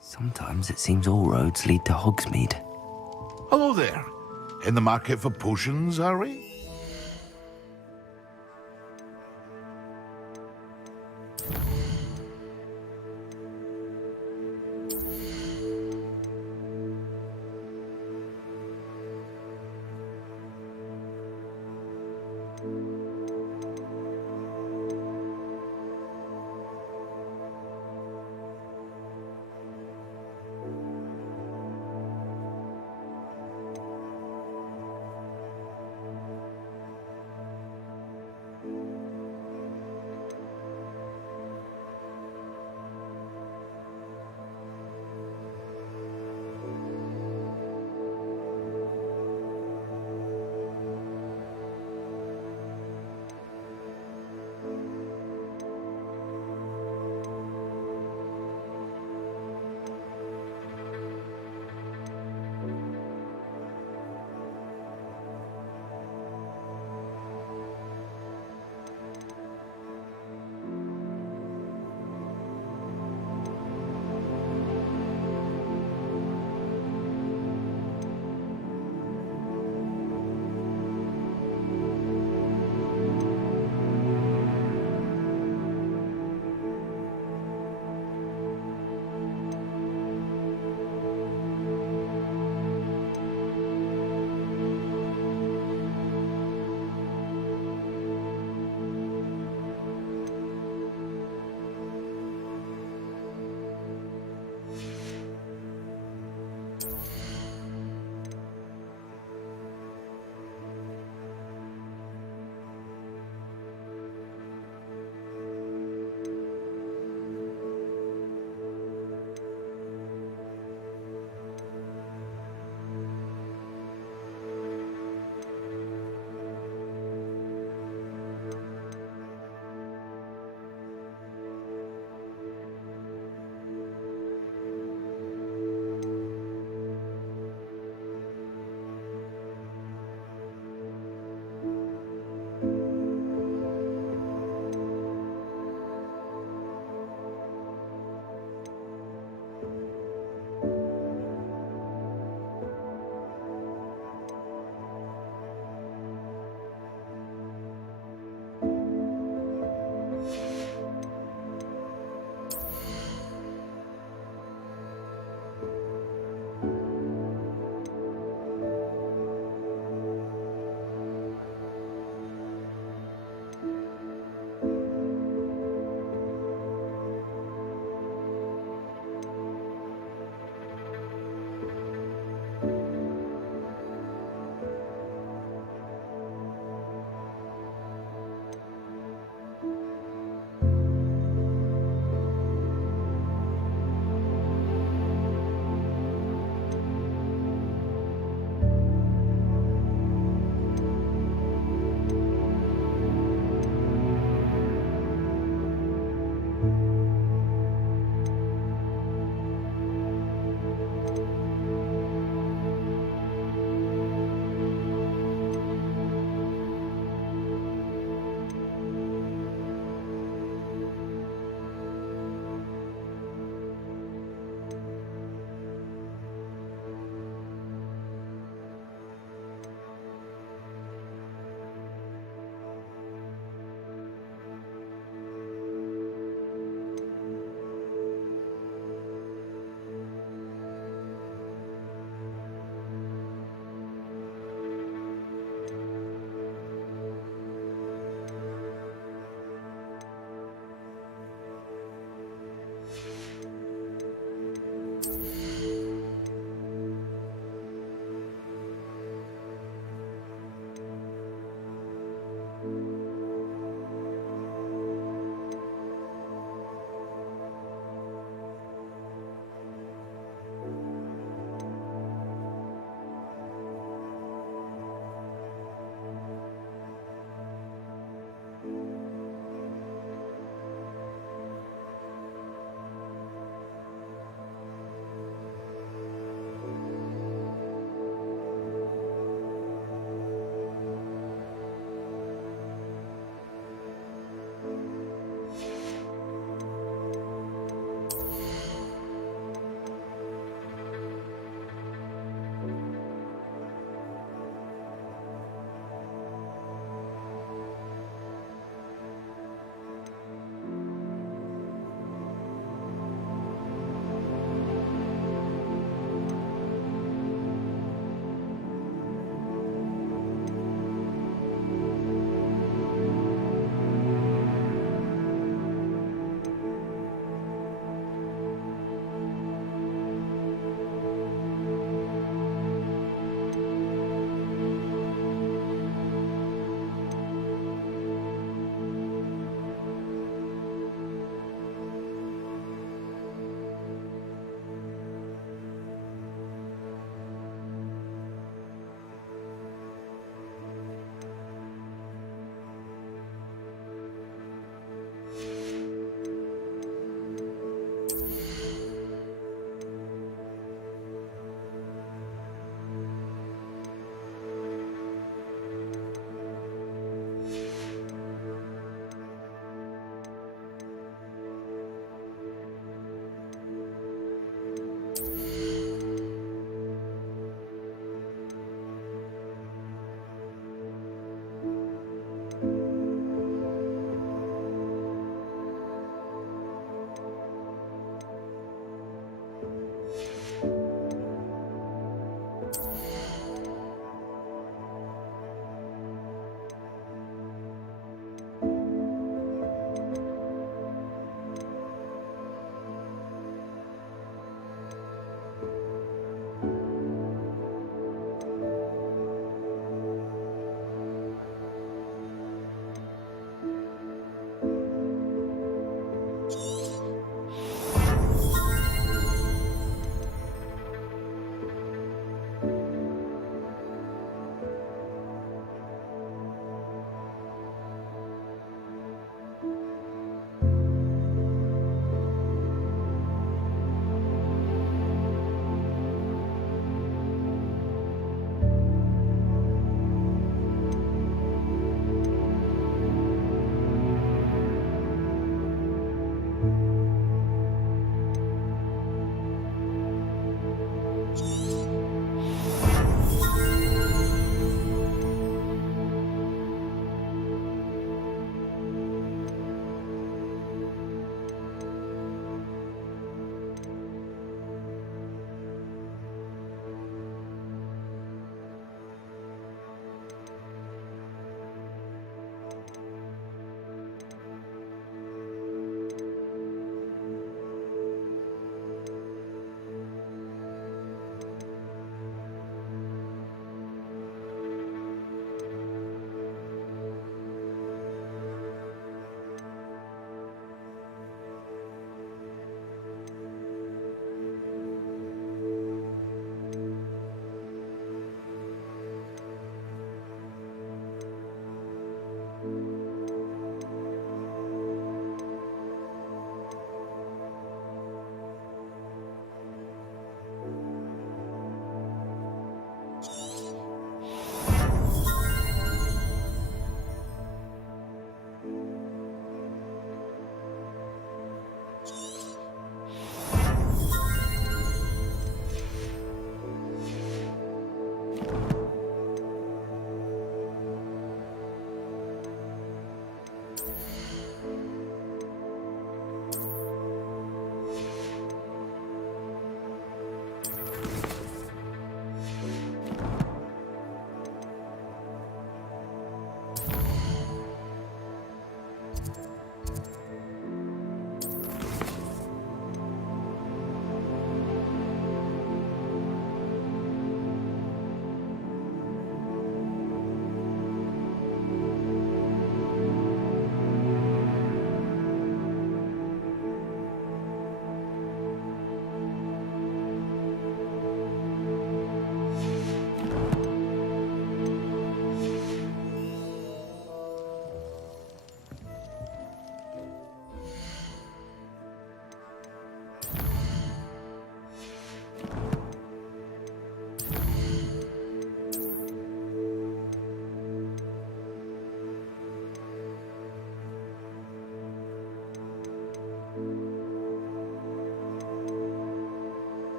Sometimes it seems all roads lead to Hogsmeade. Hello there. In the market for potions, are we?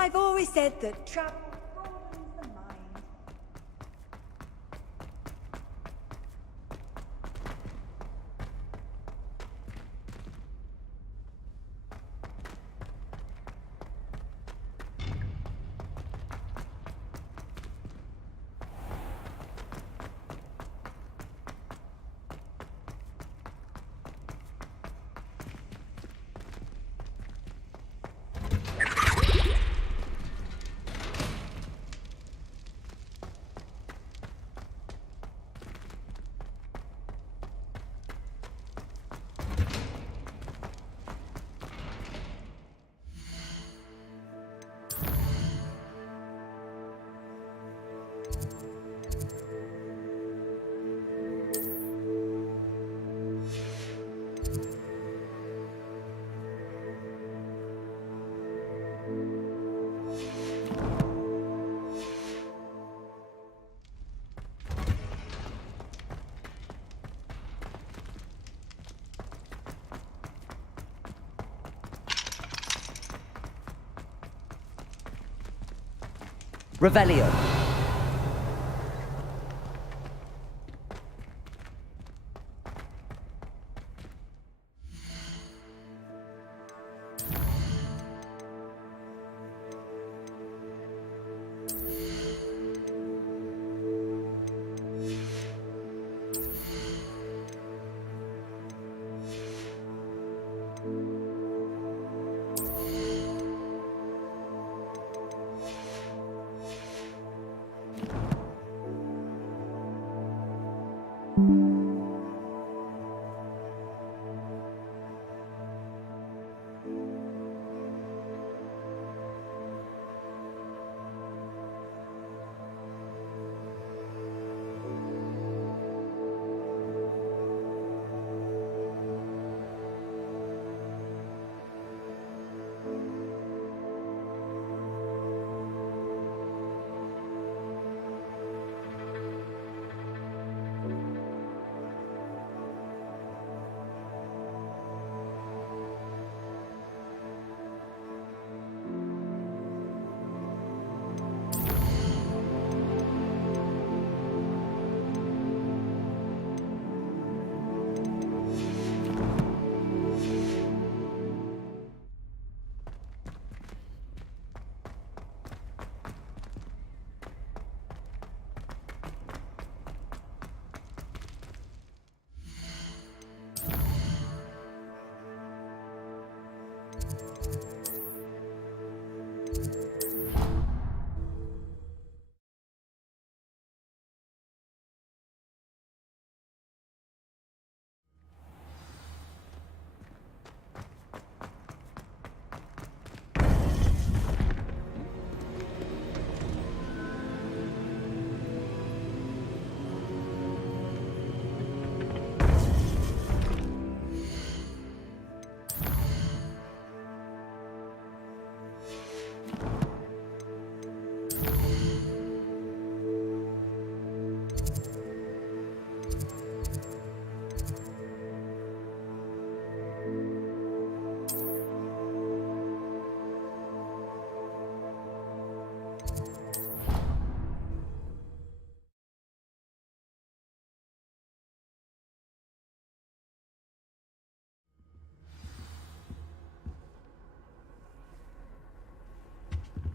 I've always said that travel broadens the mind. Revelio.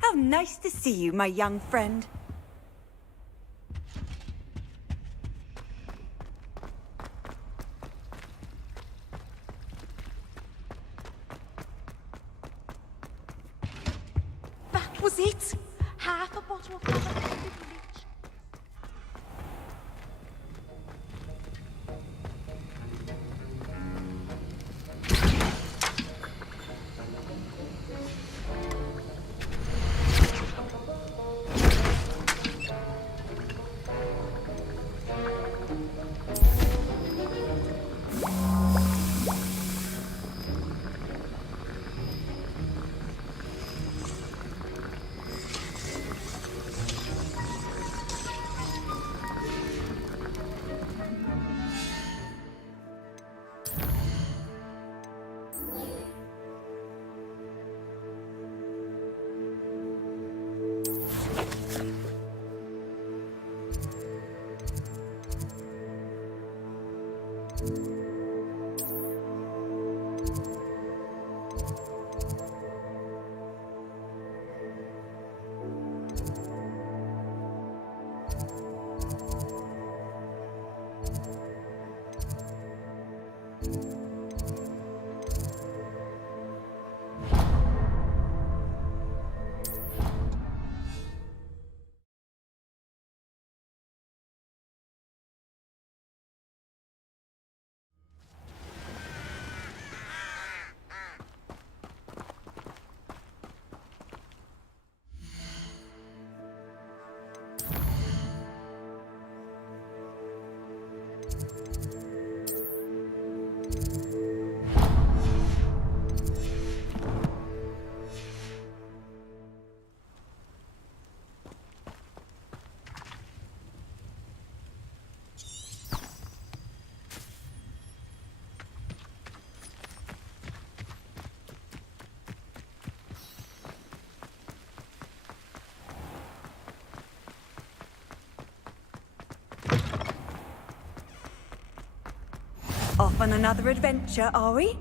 How nice to see you, my young friend. That was it! Half a bottle of water. Off on another adventure, are we?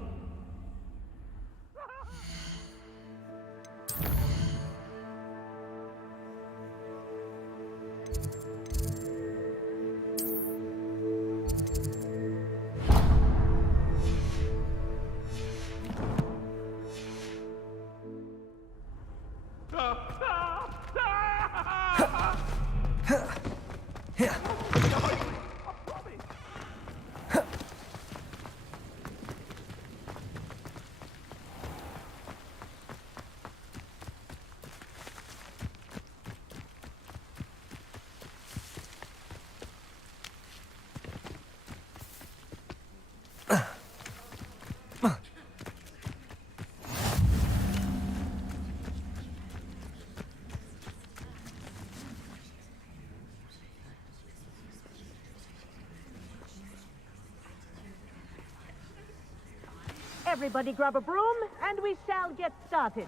Everybody grab a broom, and we shall get started.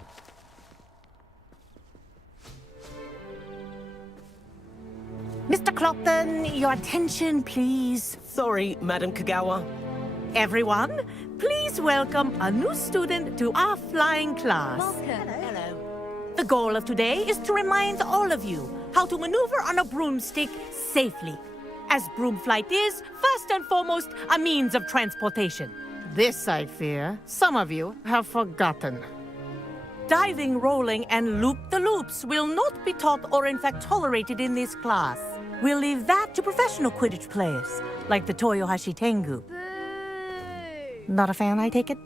Mr. Clopton, your attention, please. Sorry, Madam Kagawa. Everyone, please welcome a new student to our flying class. Hello. The goal of today is to remind all of you how to maneuver on a broomstick safely, as broom flight is, first and foremost, a means of transportation. This, I fear, some of you have forgotten. Diving, rolling, and loop-the-loops will not be taught or in fact tolerated in this class. We'll leave that to professional Quidditch players, like the Toyohashi Tengu. Not a fan, I take it?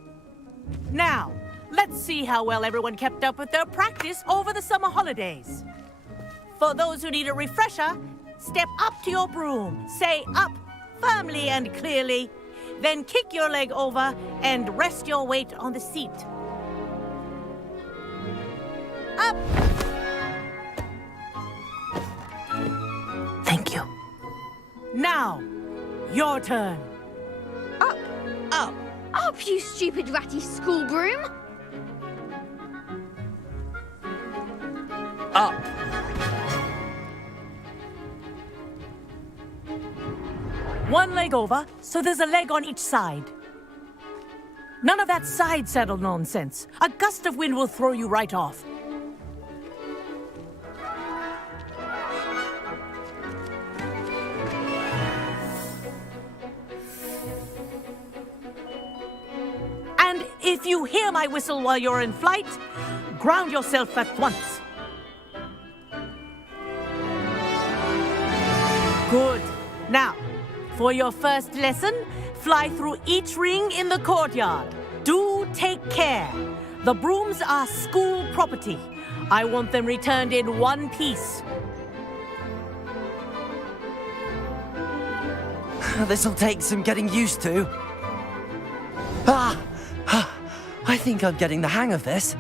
Now, let's see how well everyone kept up with their practice over the summer holidays. For those who need a refresher, step up to your broom, say up firmly and clearly, then kick your leg over and rest your weight on the seat. Up! Thank you. Now, your turn. Up! Up. Up, you stupid ratty school broom! Up. One leg over, so there's a leg on each side. None of that side saddle nonsense. A gust of wind will throw you right off. And if you hear my whistle while you're in flight, ground yourself at once. Good. Now, for your first lesson, fly through each ring in the courtyard. Do take care. The brooms are school property. I want them returned in one piece. This'll take some getting used to. I think I'm getting the hang of this.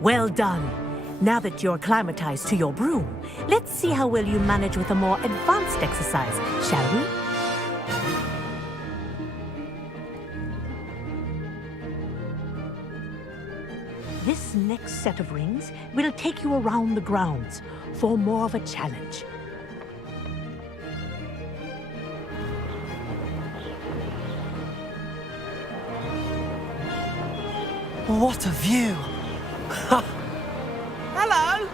Well done. Now that you're acclimatized to your broom, let's see how well you manage with a more advanced exercise, shall we? This next set of rings will take you around the grounds for more of a challenge. What a view! Hello!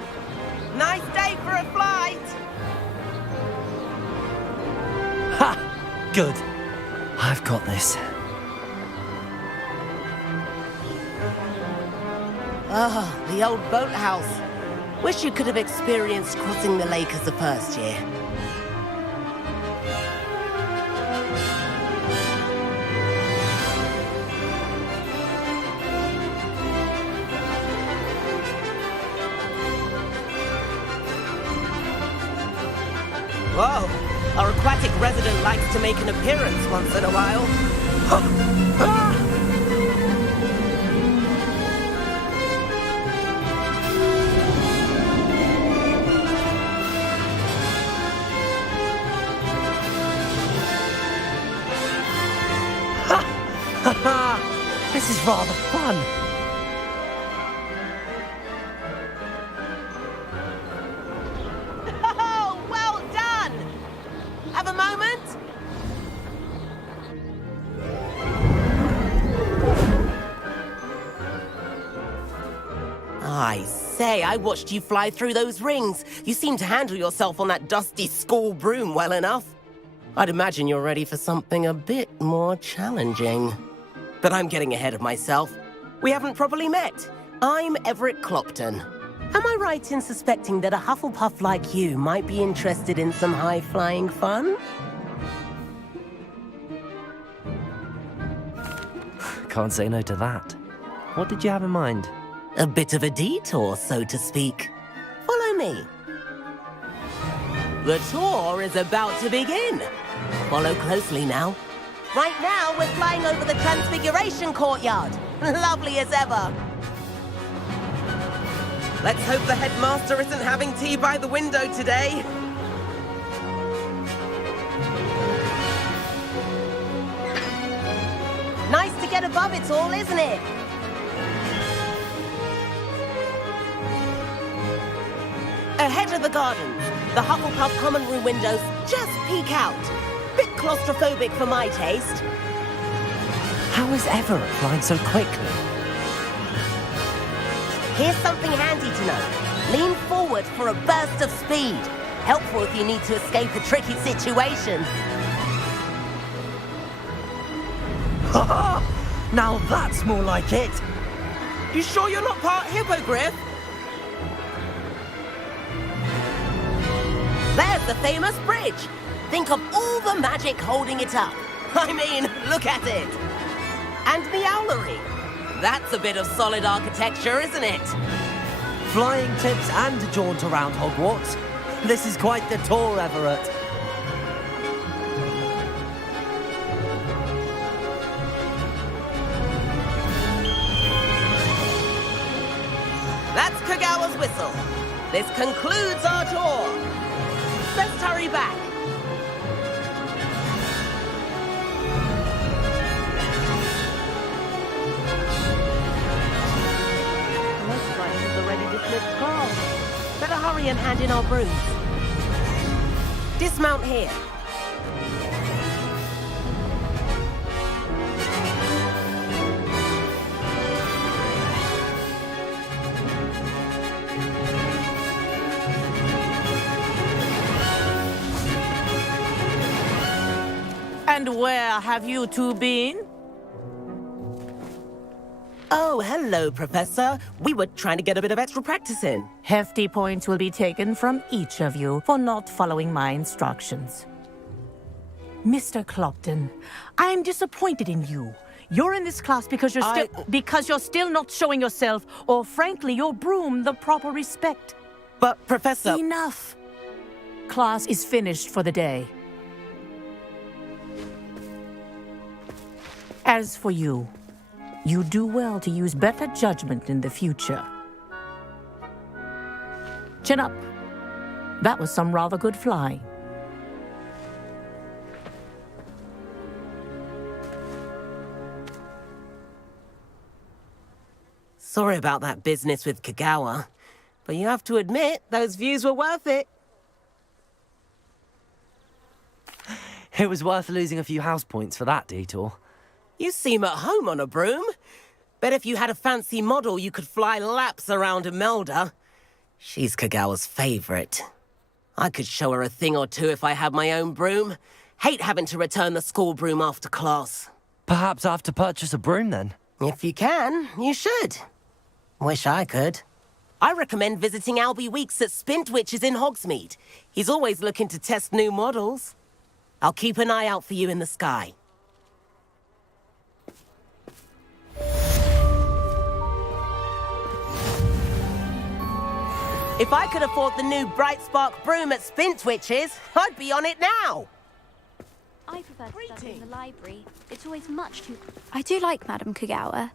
Nice day for a flight! Ha! Good. I've got this. Ah, the old boathouse. Wish you could have experienced crossing the lake as the first year. Whoa, our aquatic resident likes to make an appearance once in a while. This is rather fun. Oh, well I say, I watched you fly through those rings. You seem to handle yourself on that dusty school broom well enough. I'd imagine you're ready for something a bit more challenging. But I'm getting ahead of myself. We haven't properly met. I'm Everett Clopton. Am I right in suspecting that a Hufflepuff like you might be interested in some high-flying fun? Can't say no to that. What did you have in mind? A bit of a detour, so to speak. Follow me. The tour is about to begin. Follow closely now. Right now, we're flying over the Transfiguration Courtyard. Lovely as ever. Let's hope the headmaster isn't having tea by the window today. Nice to get above it all, isn't it? Ahead of the gardens, the Hufflepuff common room windows just peek out. Bit claustrophobic for my taste. How is Everett flying so quickly? Here's something handy to know. Lean forward for a burst of speed. Helpful if you need to escape a tricky situation. Now that's more like it. You sure you're not part hippogriff? There's the famous bridge. Think of all the magic holding it up. I mean, look at it. And the owlery. That's a bit of solid architecture, isn't it? Flying tips and a jaunt around Hogwarts. This is quite the tour, Everett. That's Kagawa's whistle. This concludes our tour. Let's hurry back. Looks like she's already dismissed class. Better hurry and hand in our brooms. Dismount here. And where have you two been? Oh, hello, Professor. We were trying to get a bit of extra practice in. Hefty points will be taken from each of you for not following my instructions. Mr. Clopton, I'm disappointed in you. You're in this class because you're still not showing yourself, or frankly, your broom the proper respect. But, Professor... Enough. Class is finished for the day. As for you, you do well to use better judgment in the future. Chin up. That was some rather good flying. Sorry about that business with Kagawa, but you have to admit, those views were worth it. It was worth losing a few house points for that detour. You seem at home on a broom. Bet if you had a fancy model, you could fly laps around Imelda. She's Kagawa's favorite. I could show her a thing or two if I had my own broom. Hate having to return the school broom after class. Perhaps I have to purchase a broom then. If you can, you should. Wish I could. I recommend visiting Albie Weeks at Spintwitches in Hogsmeade. He's always looking to test new models. I'll keep an eye out for you in the sky. If I could afford the new Bright Spark broom at Spintwitches, I'd be on it now. I prefer to study in the library. It's always much too... I do like Madame Kagawa.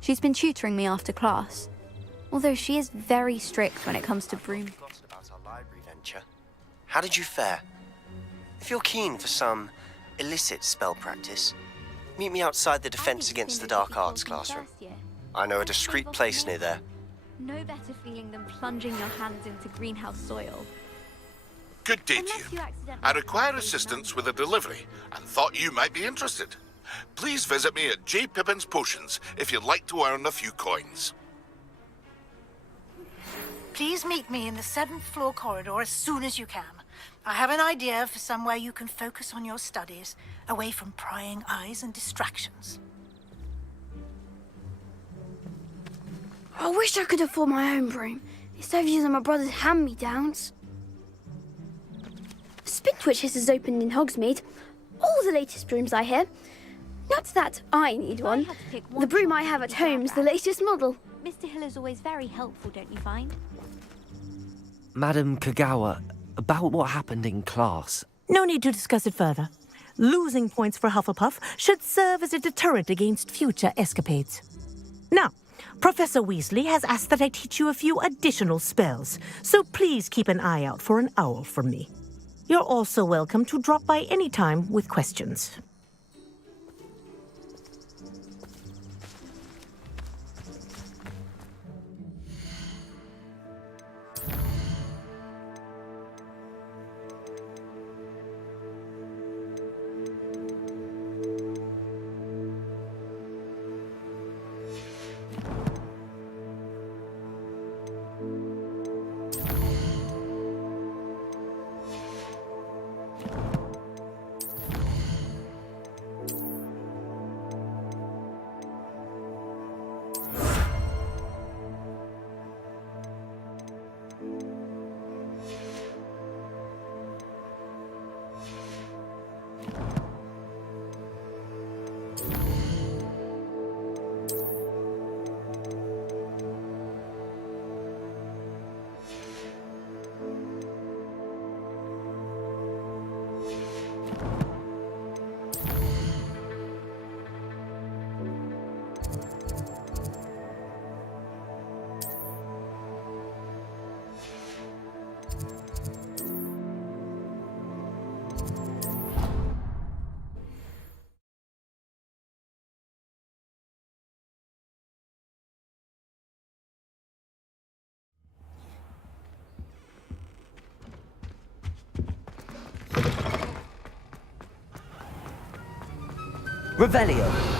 She's been tutoring me after class. Although she is very strict when it comes to broom... Forgotten about our library venture. How did you fare? If you're keen for some illicit spell practice, meet me outside the Defense Against the Dark Arts classroom. I know a discreet place near there. No better feeling than plunging your hands into greenhouse soil. Good day to Unless you. you accidentally... I require assistance with a delivery and thought you might be interested. Please visit me at J. Pippin's Potions if you'd like to earn a few coins. Please meet me in the 7th floor corridor as soon as you can. I have an idea for somewhere you can focus on your studies, away from prying eyes and distractions. I wish I could afford my own broom, instead of using my brother's hand-me-downs. Spintwitches has opened in Hogsmeade. All the latest brooms, I hear. Not that I need one. The broom I have at home is the latest model. Mr. Hill is always very helpful, don't you find? Madam Kagawa, about what happened in class. No need to discuss it further. Losing points for Hufflepuff should serve as a deterrent against future escapades. Now, Professor Weasley has asked that I teach you a few additional spells, so please keep an eye out for an owl from me. You're also welcome to drop by any time with questions. Revelio.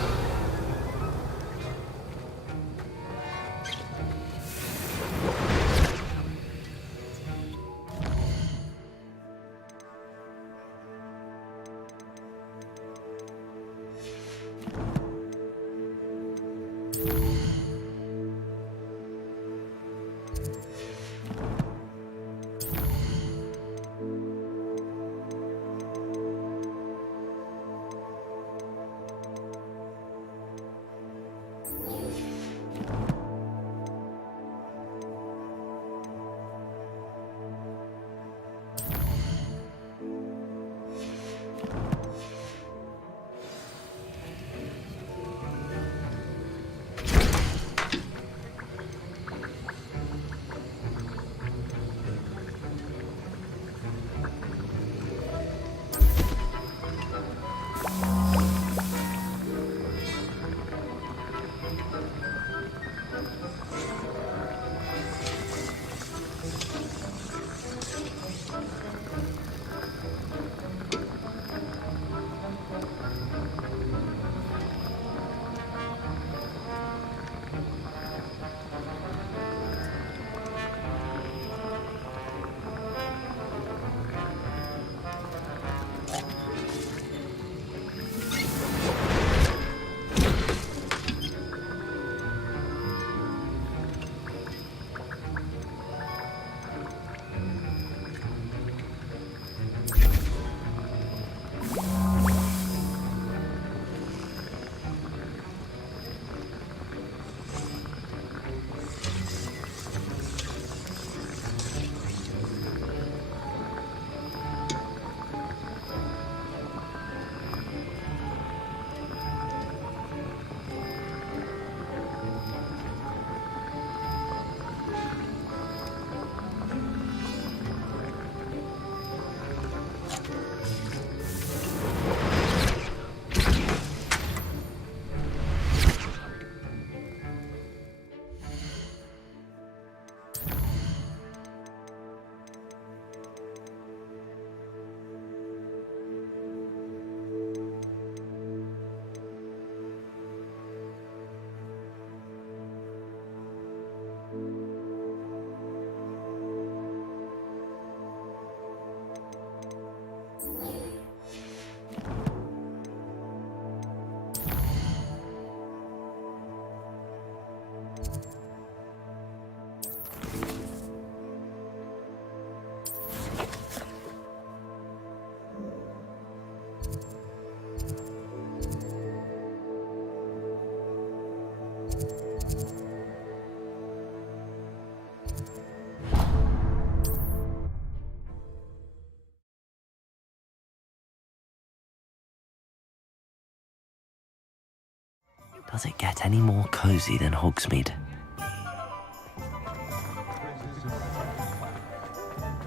Does it get any more cosy than Hogsmeade?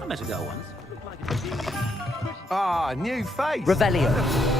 I met a girl once. Ah, new face. Revelio.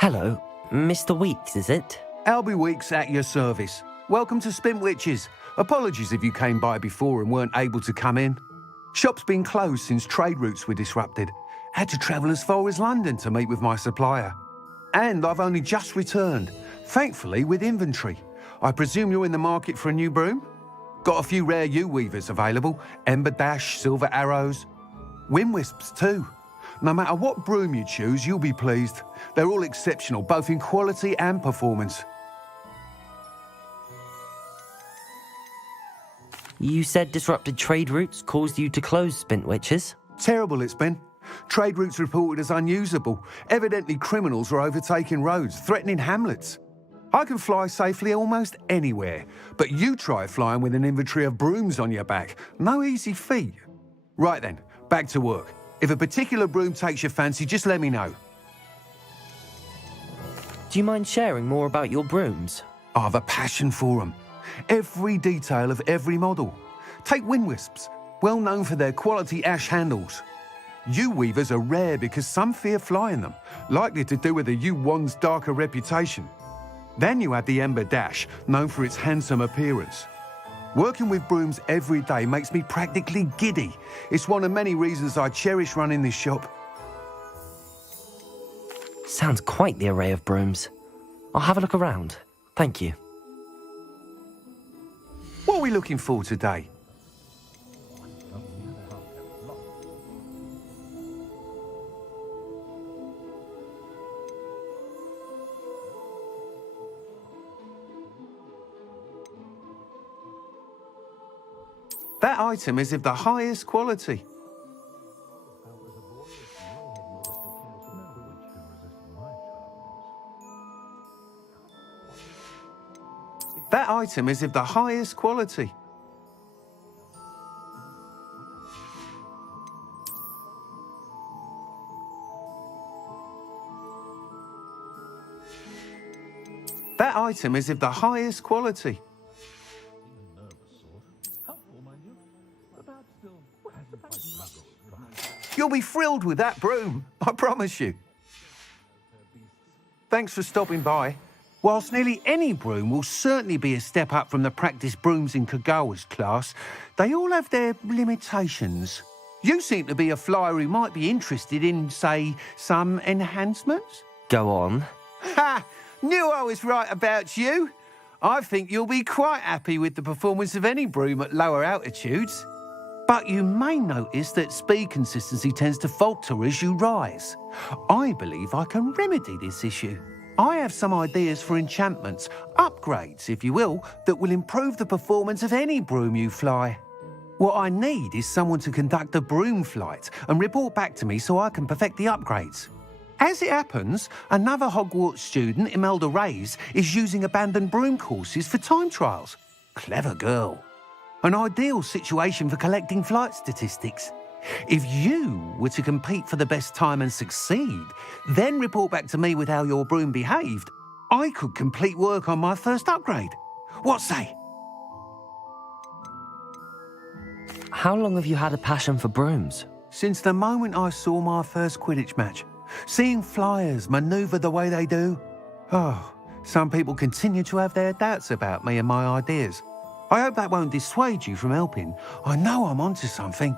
Hello, Mr. Weeks, is it? Albie Weeks at your service. Welcome to Spintwitches. Apologies if you came by before and weren't able to come in. Shop's been closed since trade routes were disrupted. Had to travel as far as London to meet with my supplier. And I've only just returned, thankfully with inventory. I presume you're in the market for a new broom? Got a few rare yew-weavers available. Ember Dash, Silver Arrows. Wind Wisps too. No matter what broom you choose, you'll be pleased. They're all exceptional, both in quality and performance. You said disrupted trade routes caused you to close Spintwitches? Terrible it's been. Trade routes reported as unusable. Evidently criminals are overtaking roads, threatening hamlets. I can fly safely almost anywhere, but you try flying with an inventory of brooms on your back. No easy feat. Right then, back to work. If a particular broom takes your fancy, just let me know. Do you mind sharing more about your brooms? I have a passion for them. Every detail of every model. Take Wind Wisps, well known for their quality ash handles. Yew-weavers are rare because some fear flying them, likely to do with the yew-wand's darker reputation. Then you have the Ember Dash, known for its handsome appearance. Working with brooms every day makes me practically giddy. It's one of many reasons I cherish running this shop. Sounds quite the array of brooms. I'll have a look around. Thank you. What are we looking for today? That item is of the highest quality. That item is of the highest quality. That item is of the highest quality. You'll be thrilled with that broom, I promise you. Thanks for stopping by. Whilst nearly any broom will certainly be a step up from the practice brooms in Kagawa's class, they all have their limitations. You seem to be a flyer who might be interested in, say, some enhancements? Go on. Ha! Knew I was right about you. I think you'll be quite happy with the performance of any broom at lower altitudes. But you may notice that speed consistency tends to falter as you rise. I believe I can remedy this issue. I have some ideas for enchantments, upgrades, if you will, that will improve the performance of any broom you fly. What I need is someone to conduct a broom flight and report back to me so I can perfect the upgrades. As it happens, another Hogwarts student, Imelda Reyes, is using abandoned broom courses for time trials. Clever girl. An ideal situation for collecting flight statistics. If you were to compete for the best time and succeed, then report back to me with how your broom behaved, I could complete work on my first upgrade. What say? How long have you had a passion for brooms? Since the moment I saw my first Quidditch match. Seeing flyers manoeuvre the way they do. Oh, some people continue to have their doubts about me and my ideas. I hope that won't dissuade you from helping. I know I'm onto something.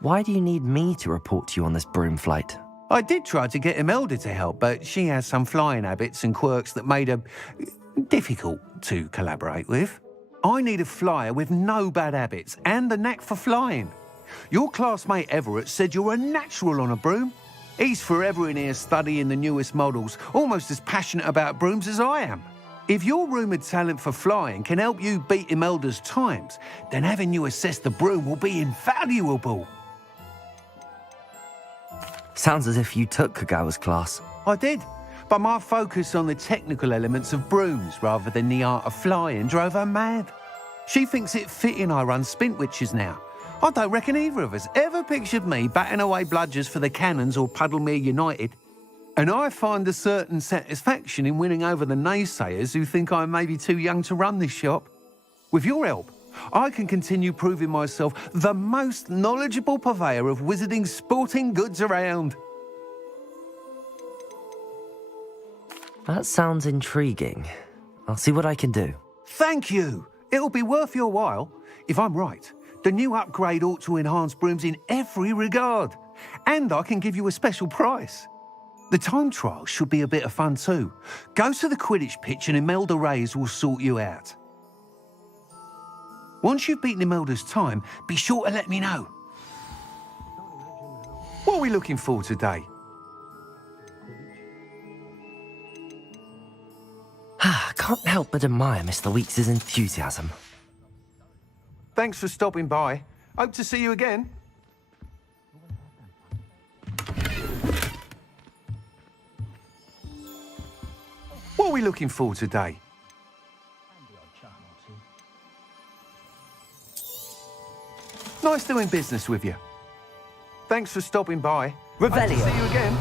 Why do you need me to report to you on this broom flight? I did try to get Imelda to help, but she has some flying habits and quirks that made her difficult to collaborate with. I need a flyer with no bad habits and the knack for flying. Your classmate Everett said you're a natural on a broom. He's forever in here studying the newest models, almost as passionate about brooms as I am. If your rumoured talent for flying can help you beat Imelda's times, then having you assess the broom will be invaluable. Sounds as if you took Kagawa's class. I did, but my focus on the technical elements of brooms rather than the art of flying drove her mad. She thinks it fitting I run Spintwitches now. I don't reckon either of us ever pictured me batting away bludgers for the Cannons or Puddlemere United. And I find a certain satisfaction in winning over the naysayers who think I'm maybe too young to run this shop. With your help, I can continue proving myself the most knowledgeable purveyor of wizarding sporting goods around. That sounds intriguing. I'll see what I can do. Thank you. It'll be worth your while. If I'm right, the new upgrade ought to enhance brooms in every regard. And I can give you a special price. The time trial should be a bit of fun too. Go to the Quidditch pitch and Imelda Reyes will sort you out. Once you've beaten Imelda's time, be sure to let me know. What are we looking for today? Can't help but admire Mr. Weeks' enthusiasm. Thanks for stopping by. Hope to see you again. What are we looking for today? Nice doing business with you. Thanks for stopping by. Hope to see you again.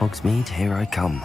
Hogsmeade, here I come.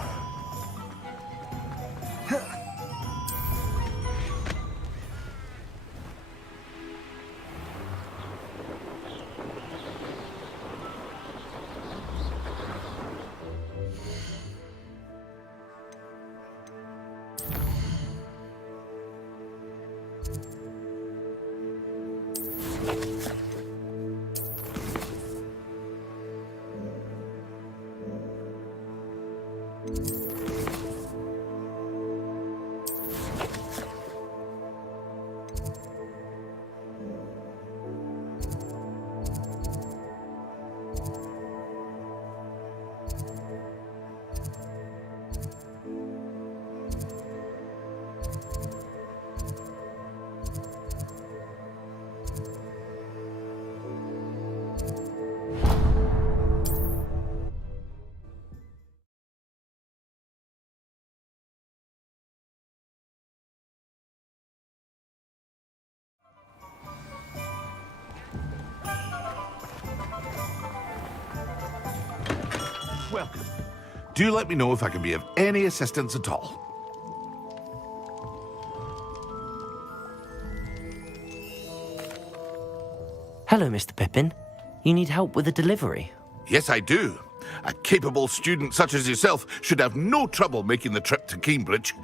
Welcome. Do let me know if I can be of any assistance at all. Hello, Mr. Pippin. You need help with a delivery? Yes, I do. A capable student such as yourself should have no trouble making the trip to Cambridge.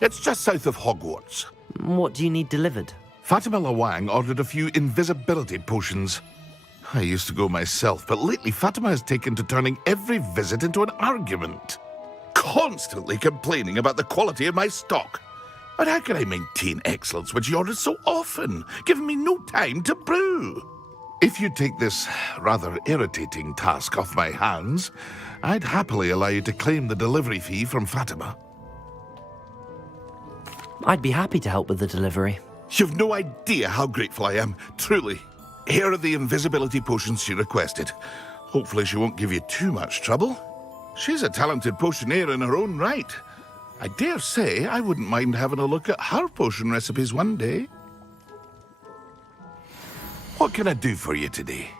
It's just south of Hogwarts. What do you need delivered? Fatima Lawang ordered a few invisibility potions. I used to go myself, but lately Fatima has taken to turning every visit into an argument. Constantly complaining about the quality of my stock. But how can I maintain excellence when she orders so often, giving me no time to brew? If you take this rather irritating task off my hands, I'd happily allow you to claim the delivery fee from Fatima. I'd be happy to help with the delivery. You've no idea how grateful I am, truly. Here are the invisibility potions she requested. Hopefully she won't give you too much trouble. She's a talented potioneer in her own right. I dare say I wouldn't mind having a look at her potion recipes one day. What can I do for you today?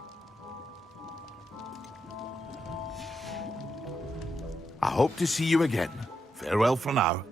I hope to see you again. Farewell for now.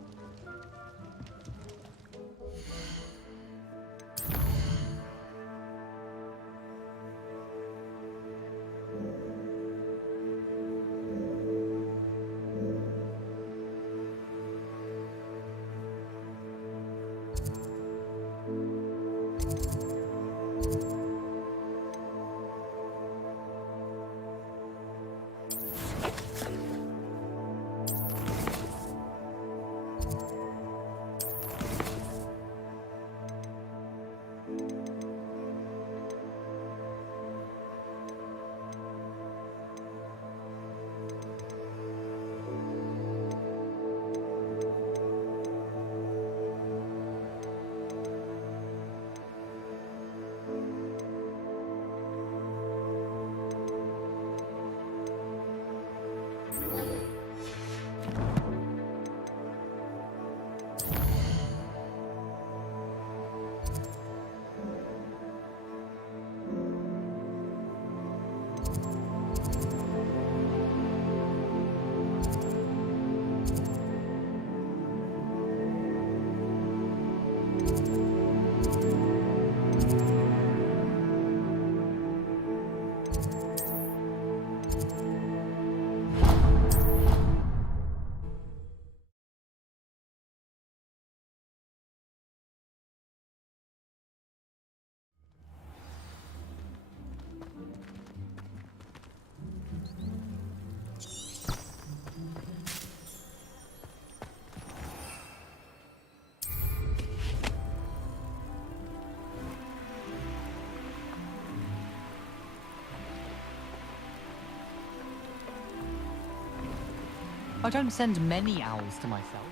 I don't send many owls to myself.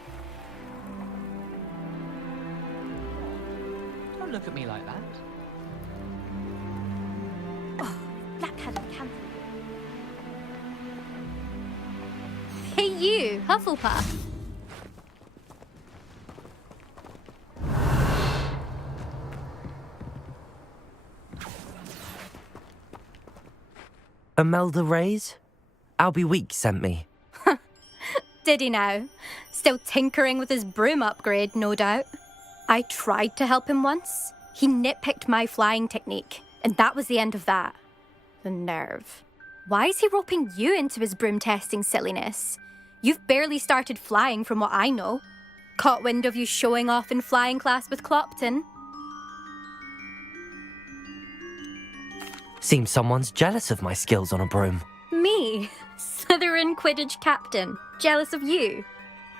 Don't look at me like that. Oh, Blackadder cancelled. Hey you, Hufflepuff. Imelda Reyes? Albie Weeks sent me. Did he now? Still tinkering with his broom upgrade, no doubt. I tried to help him once. He nitpicked my flying technique, and that was the end of that. The nerve. Why is he roping you into his broom testing silliness? You've barely started flying from what I know. Caught wind of you showing off in flying class with Clopton. Seems someone's jealous of my skills on a broom. Me? Slytherin Quidditch captain. Jealous of you?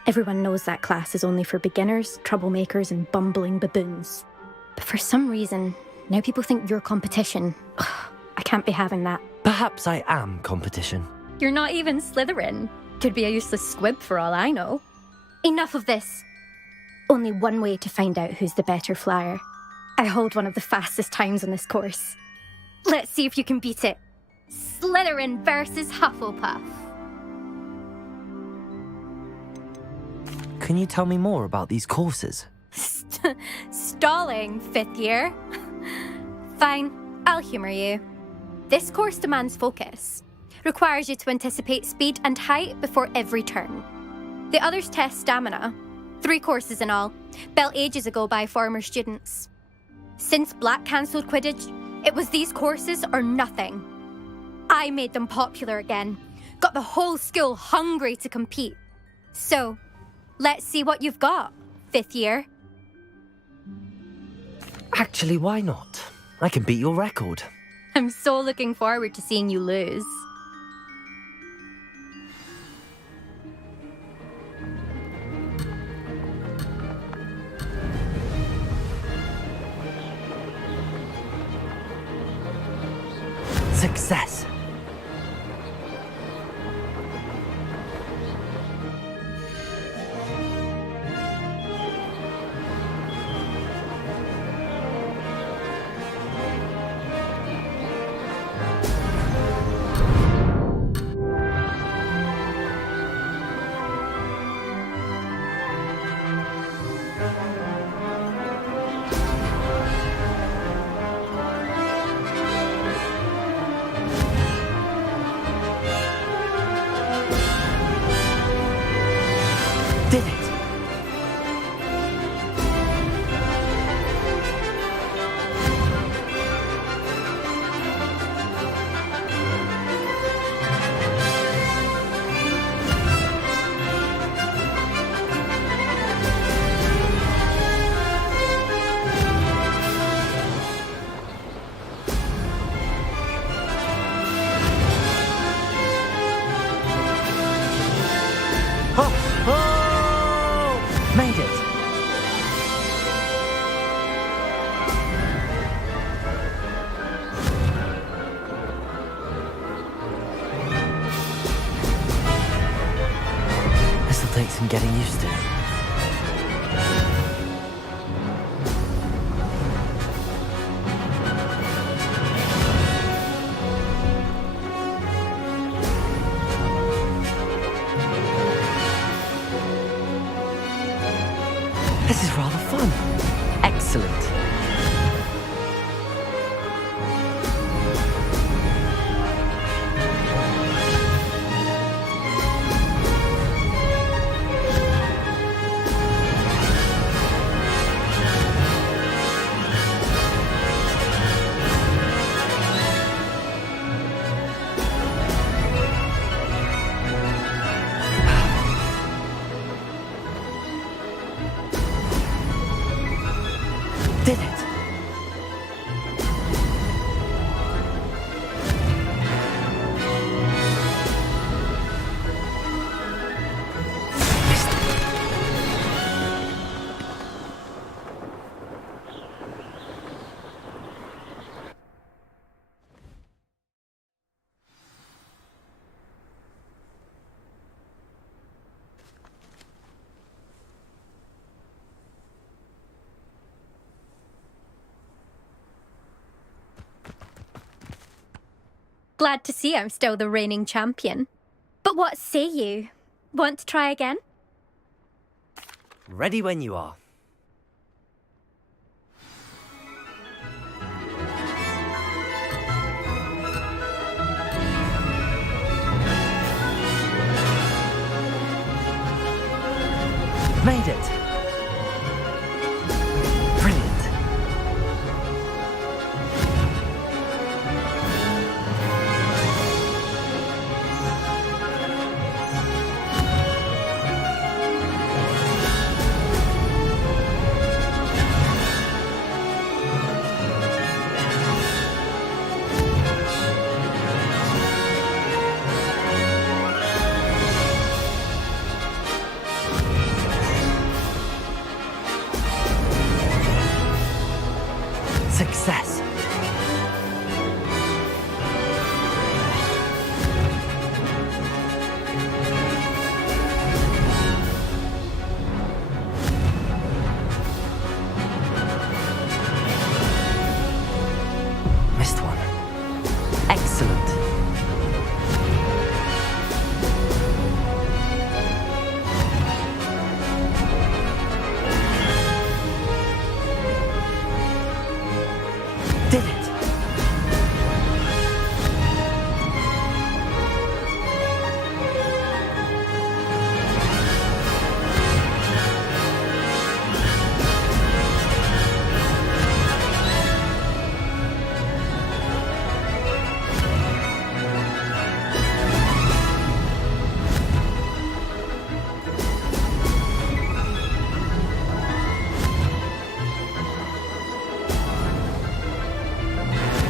Everyone knows that class is only for beginners, troublemakers, and bumbling baboons. But for some reason, now people think you're competition. Ugh, I can't be having that. Perhaps I am competition. You're not even Slytherin. Could be a useless squib for all I know. Enough of this. Only one way to find out who's the better flyer. I hold one of the fastest times on this course. Let's see if you can beat it. Slytherin versus Hufflepuff. Can you tell me more about these courses? Stalling, 5th year. Fine, I'll humour you. This course demands focus. Requires you to anticipate speed and height before every turn. The others test stamina. 3 courses in all, built ages ago by former students. Since Black cancelled Quidditch, it was these courses or nothing. I made them popular again. Got the whole school hungry to compete. So, let's see what you've got, 5th year. Actually, why not? I can beat your record. I'm so looking forward to seeing you lose. Success. Did it! Made it! This'll take some getting used to. This is rather fun. Excellent. Glad to see I'm still the reigning champion. But what say you? Want to try again? Ready when you are. Made it! Brilliant. Success. Missed one. Excellent. Did it!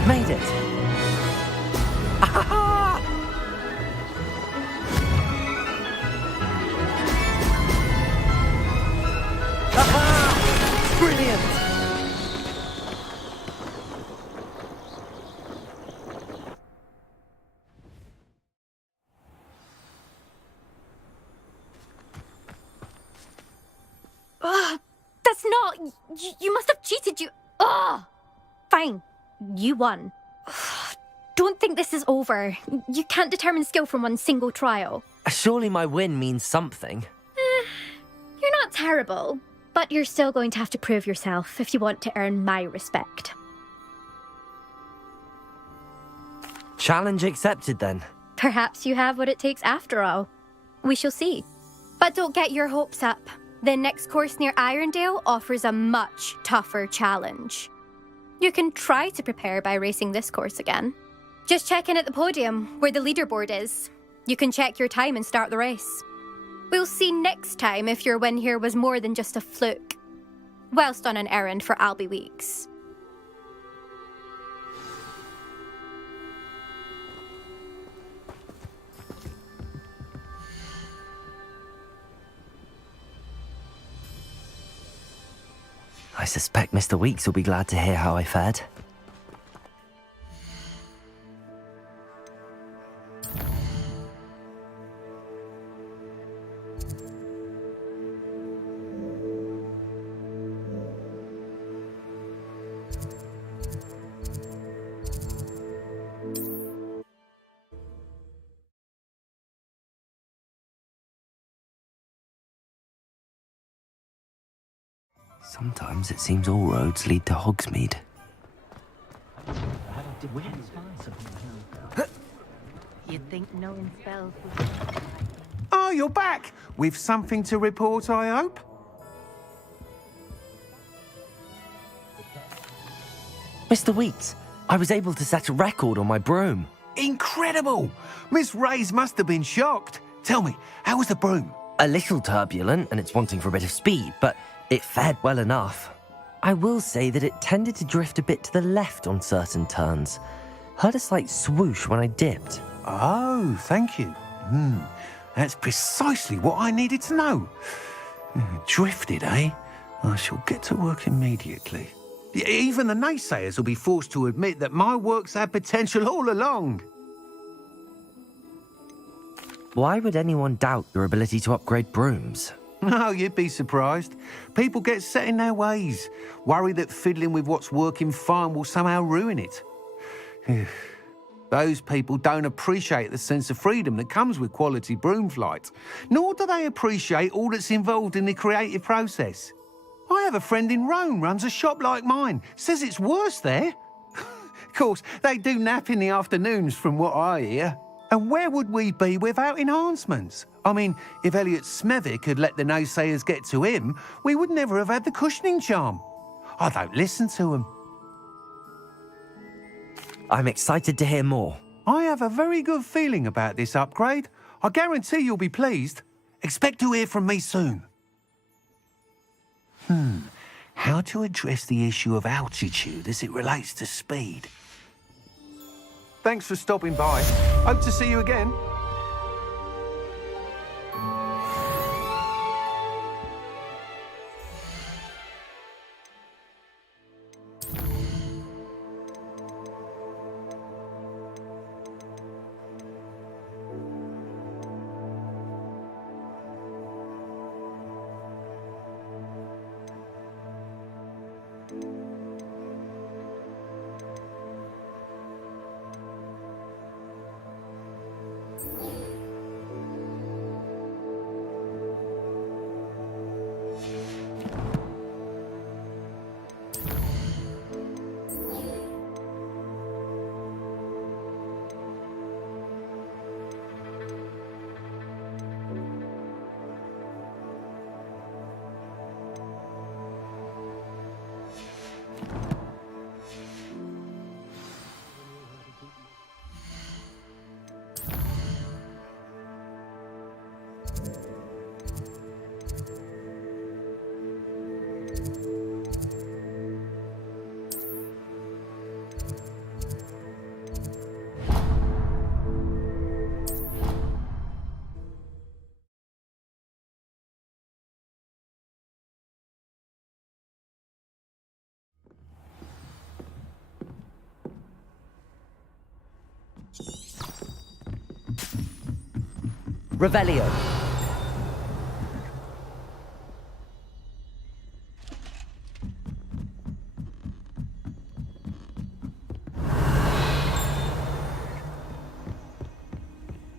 Made it! Ah! Aha! Brilliant! That's not... You must have cheated, you... Ugh! Fine. You won. Don't think this is over. You can't determine skill from one single trial. Surely my win means something. You're not terrible, but you're still going to have to prove yourself if you want to earn my respect. Challenge accepted then. Perhaps you have what it takes after all. We shall see. But don't get your hopes up. The next course near Irondale offers a much tougher challenge. You can try to prepare by racing this course again. Just check in at the podium, where the leaderboard is. You can check your time and start the race. We'll see next time if your win here was more than just a fluke. Whilst on an errand for Albie Weeks. I suspect Mr. Weeks will be glad to hear how I fared. Sometimes it seems all roads lead to Hogsmeade. You'd think knowing spells would... Oh, you're back! With something to report, I hope? Mr. Weeks, I was able to set a record on my broom. Incredible! Miss Reyes must have been shocked. Tell me, how was the broom? A little turbulent, and it's wanting for a bit of speed, but it fared well enough. I will say that it tended to drift a bit to the left on certain turns. Heard a slight swoosh when I dipped. Oh, thank you. That's precisely what I needed to know. Drifted, eh? I shall get to work immediately. Even the naysayers will be forced to admit that my work's had potential all along. Why would anyone doubt your ability to upgrade brooms? No, you'd be surprised. People get set in their ways, worry that fiddling with what's working fine will somehow ruin it. Those people don't appreciate the sense of freedom that comes with quality broom flight, nor do they appreciate all that's involved in the creative process. I have a friend in Rome runs a shop like mine, says it's worse there. Of course, they do nap in the afternoons from what I hear. And where would we be without enhancements? I mean, if Elliot Smethwick had let the naysayers get to him, we would never have had the cushioning charm. I don't listen to them. I'm excited to hear more. I have a very good feeling about this upgrade. I guarantee you'll be pleased. Expect to hear from me soon. How to address the issue of altitude as it relates to speed? Thanks for stopping by. Hope to see you again. Revelio.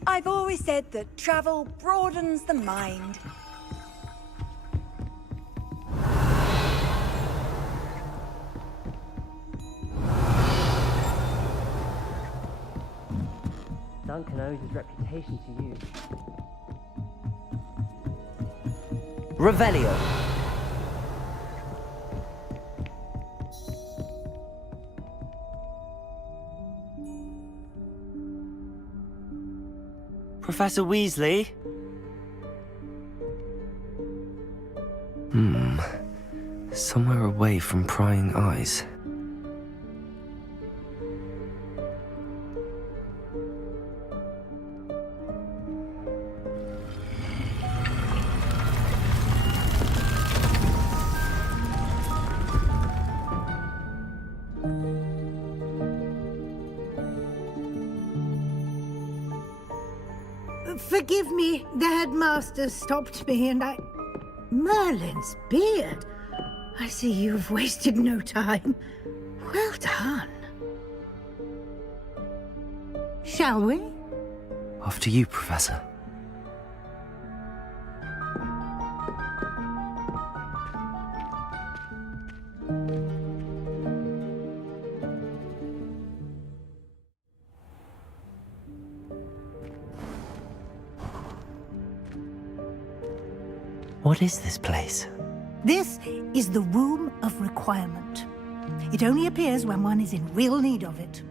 I've always said that travel broadens the mind. Duncan owes his reputation to you. Revelio. Professor Weasley? Somewhere away from prying eyes. Forgive me, the headmaster stopped me and I... Merlin's beard. I see you've wasted no time. Well done. Shall we? After you, Professor. What is this place? This is the Room of Requirement. It only appears when one is in real need of it.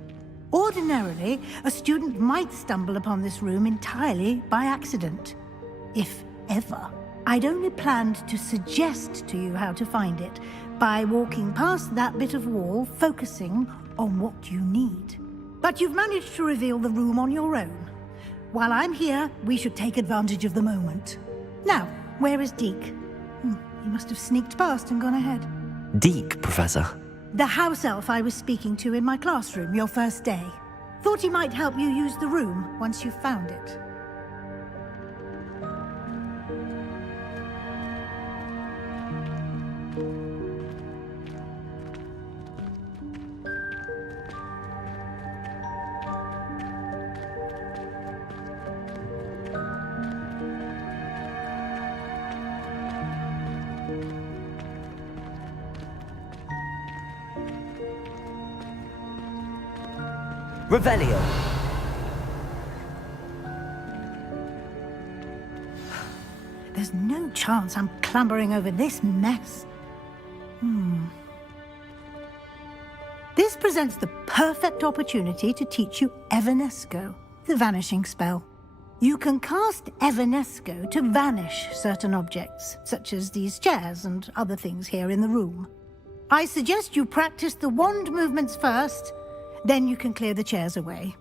Ordinarily, a student might stumble upon this room entirely by accident. If ever. I'd only planned to suggest to you how to find it by walking past that bit of wall, focusing on what you need. But you've managed to reveal the room on your own. While I'm here, we should take advantage of the moment. Now, where is Deke? He must have sneaked past and gone ahead. Deke, Professor. The house elf I was speaking to in my classroom your first day. Thought he might help you use the room once you've found it. Revelio. There's no chance I'm clambering over this mess. This presents the perfect opportunity to teach you Evanesco, the vanishing spell. You can cast Evanesco to vanish certain objects, such as these chairs and other things here in the room. I suggest you practice the wand movements first, then you can clear the chairs away.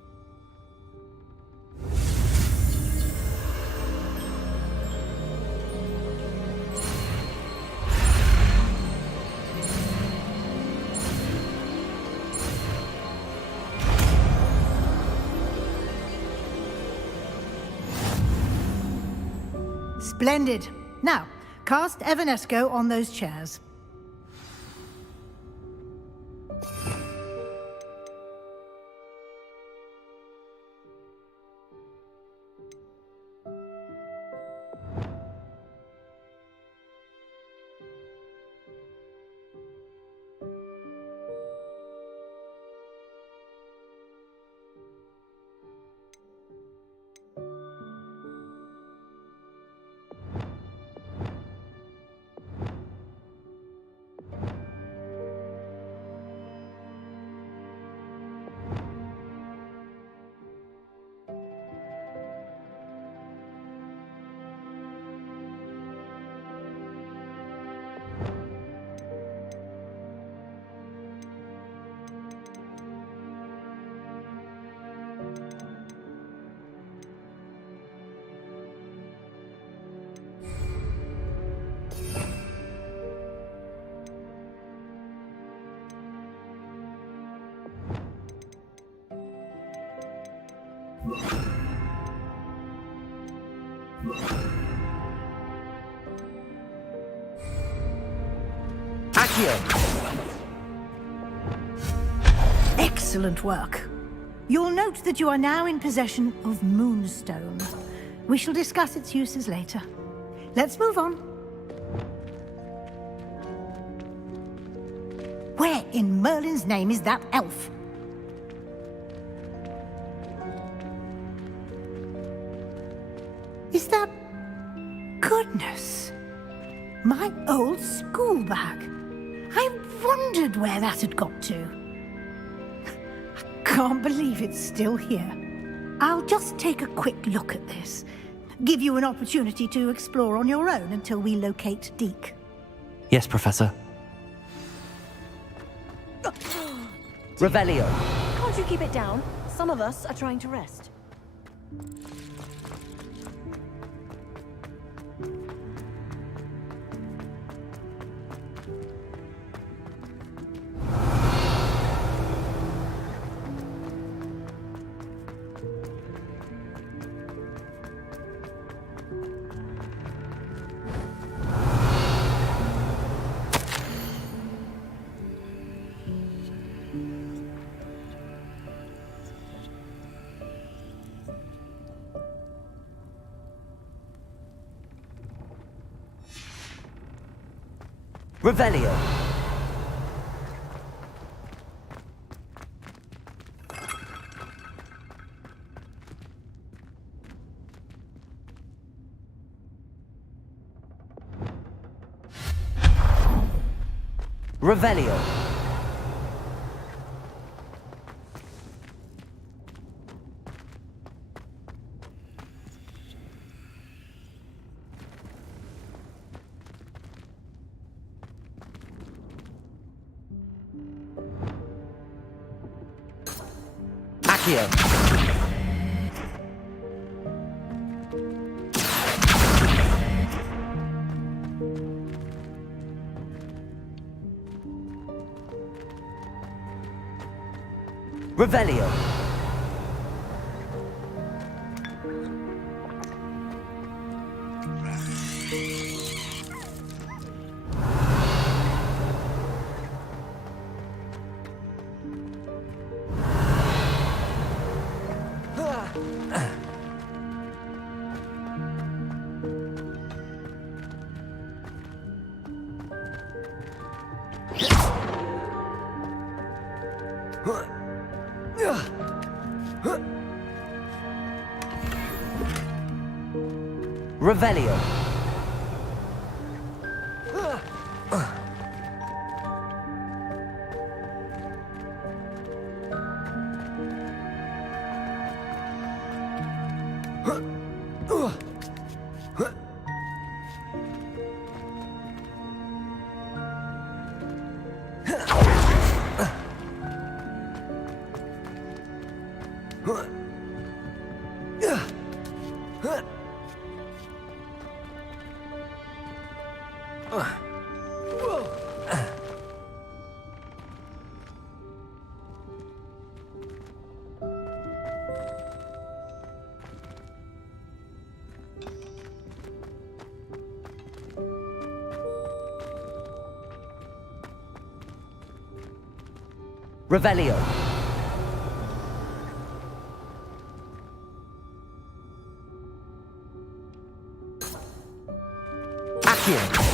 Splendid. Now, cast Evanesco on those chairs. Excellent work. You'll note that you are now in possession of Moonstone. We shall discuss its uses later. Let's move on. Where in Merlin's name is that elf? Is that... Goodness! My old school bag. I wondered where that had got to. I can't believe it's still here. I'll just take a quick look at this. Give you an opportunity to explore on your own until we locate Deke. Yes, Professor. Revelio. Can't you keep it down? Some of us are trying to rest. Revelio. Revelio. Accio. Revelio. Revelio. Revelio. Accio.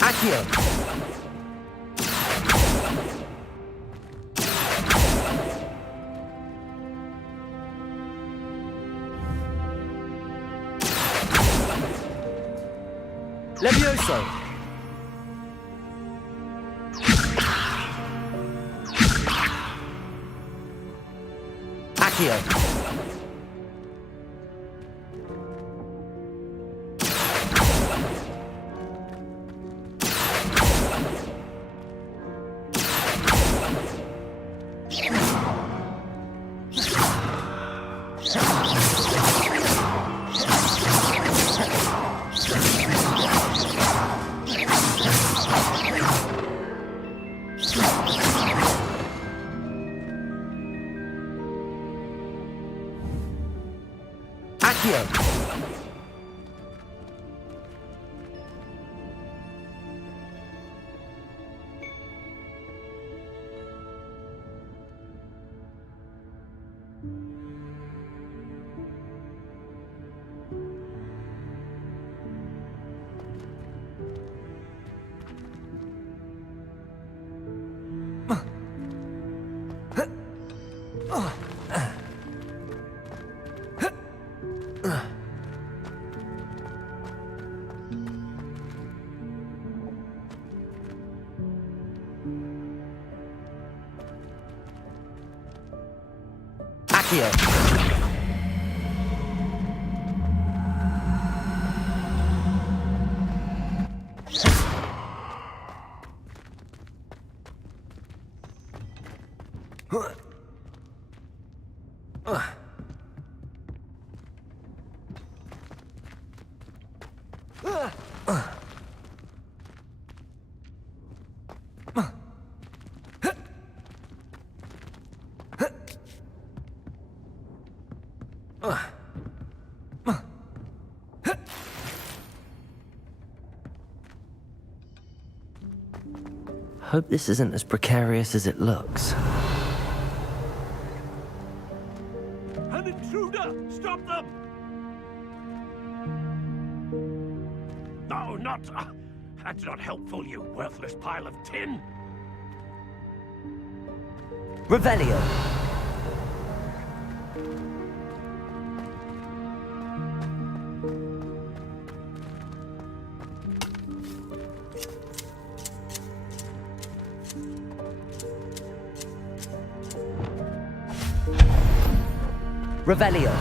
Accio. Levioso. Accio. Hope this isn't as precarious as it looks. An intruder! Stop them! No, not... that's not helpful, you worthless pile of tin! Revelio. Revelio.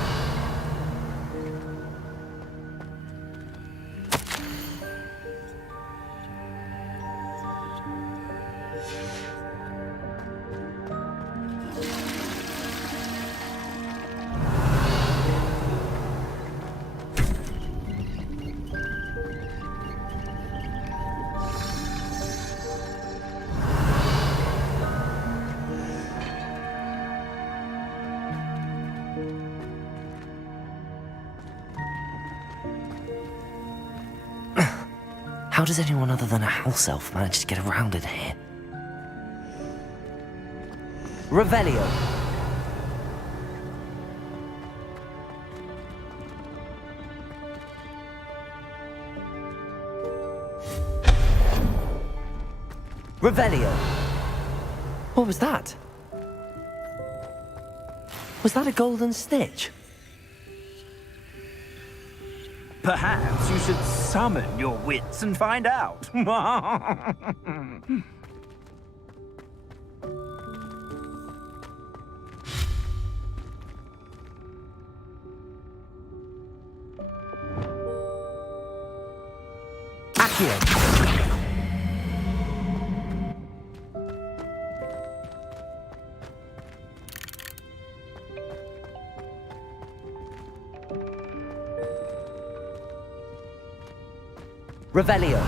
How does anyone other than a house elf manage to get around in here? Revelio. Revelio. What was that? Was that a golden stitch? Perhaps you should summon your wits and find out. Accio. Revelio.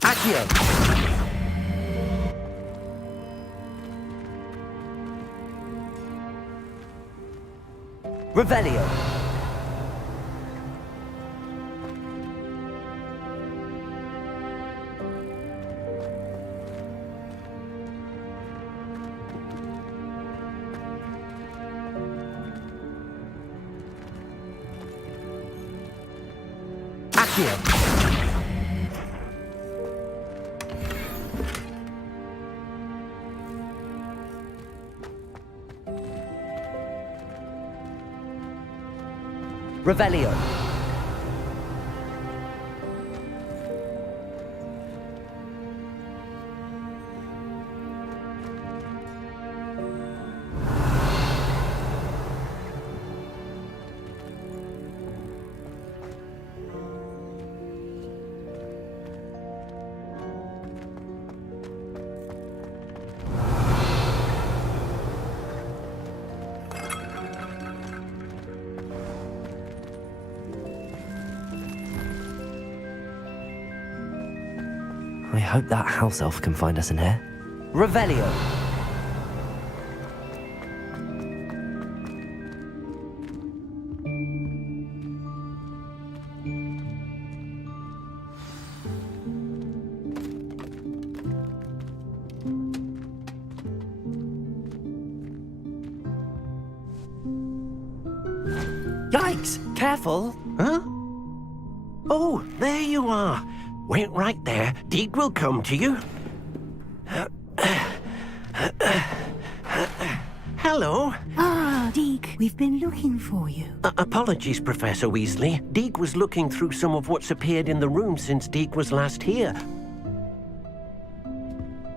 Accio. Revelio. Revelio. I hope that house elf can find us in here. Revelio. Yikes! Careful! Huh? Oh, there you are. Wait right there. Deek will come to you. Hello. Ah, Deek, we've been looking for you. Apologies, Professor Weasley. Deek was looking through some of what's appeared in the room since Deek was last here.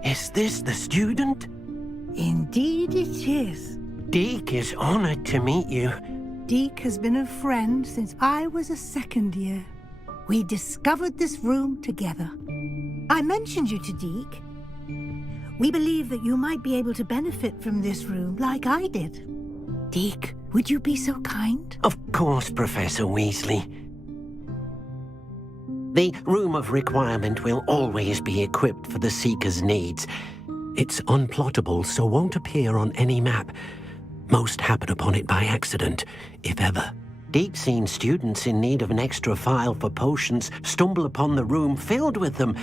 Is this the student? Indeed it is. Deek is honored to meet you. Deek has been a friend since I was a second year. We discovered this room together. I mentioned you to Deek. We believe that you might be able to benefit from this room like I did. Deek, would you be so kind? Of course, Professor Weasley. The Room of Requirement will always be equipped for the Seeker's needs. It's unplottable, so won't appear on any map. Most happen upon it by accident, if ever. Deek's seen students in need of an extra file for potions stumble upon the room filled with them.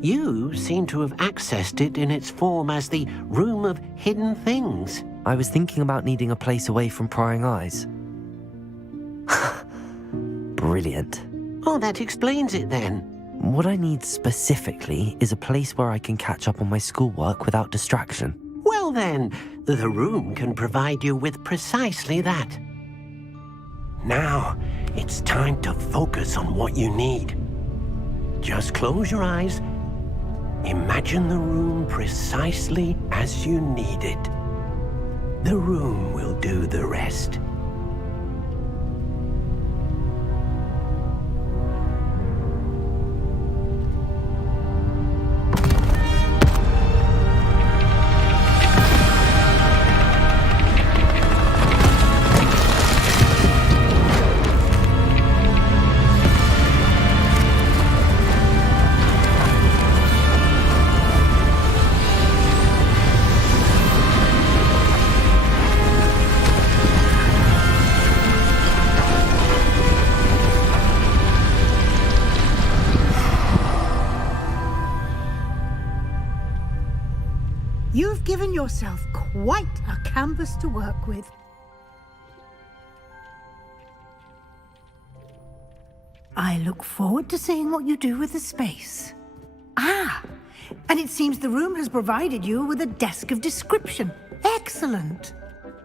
You seem to have accessed it in its form as the Room of Hidden Things. I was thinking about needing a place away from prying eyes. Brilliant. Oh, that explains it then. What I need specifically is a place where I can catch up on my schoolwork without distraction. Well then, the room can provide you with precisely that. Now, it's time to focus on what you need. Just close your eyes. Imagine the room precisely as you need it. The room will do the rest. You've given yourself quite a canvas to work with. I look forward to seeing what you do with the space. Ah, and it seems the room has provided you with a desk of description. Excellent.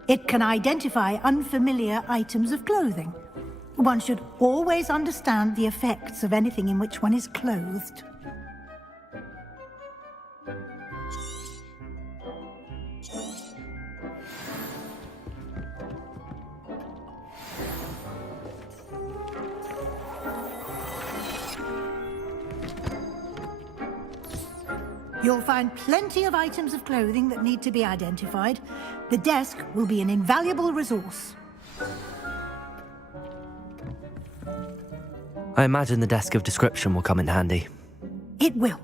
It can identify unfamiliar items of clothing. One should always understand the effects of anything in which one is clothed. You'll find plenty of items of clothing that need to be identified. The desk will be an invaluable resource. I imagine the desk of description will come in handy. It will.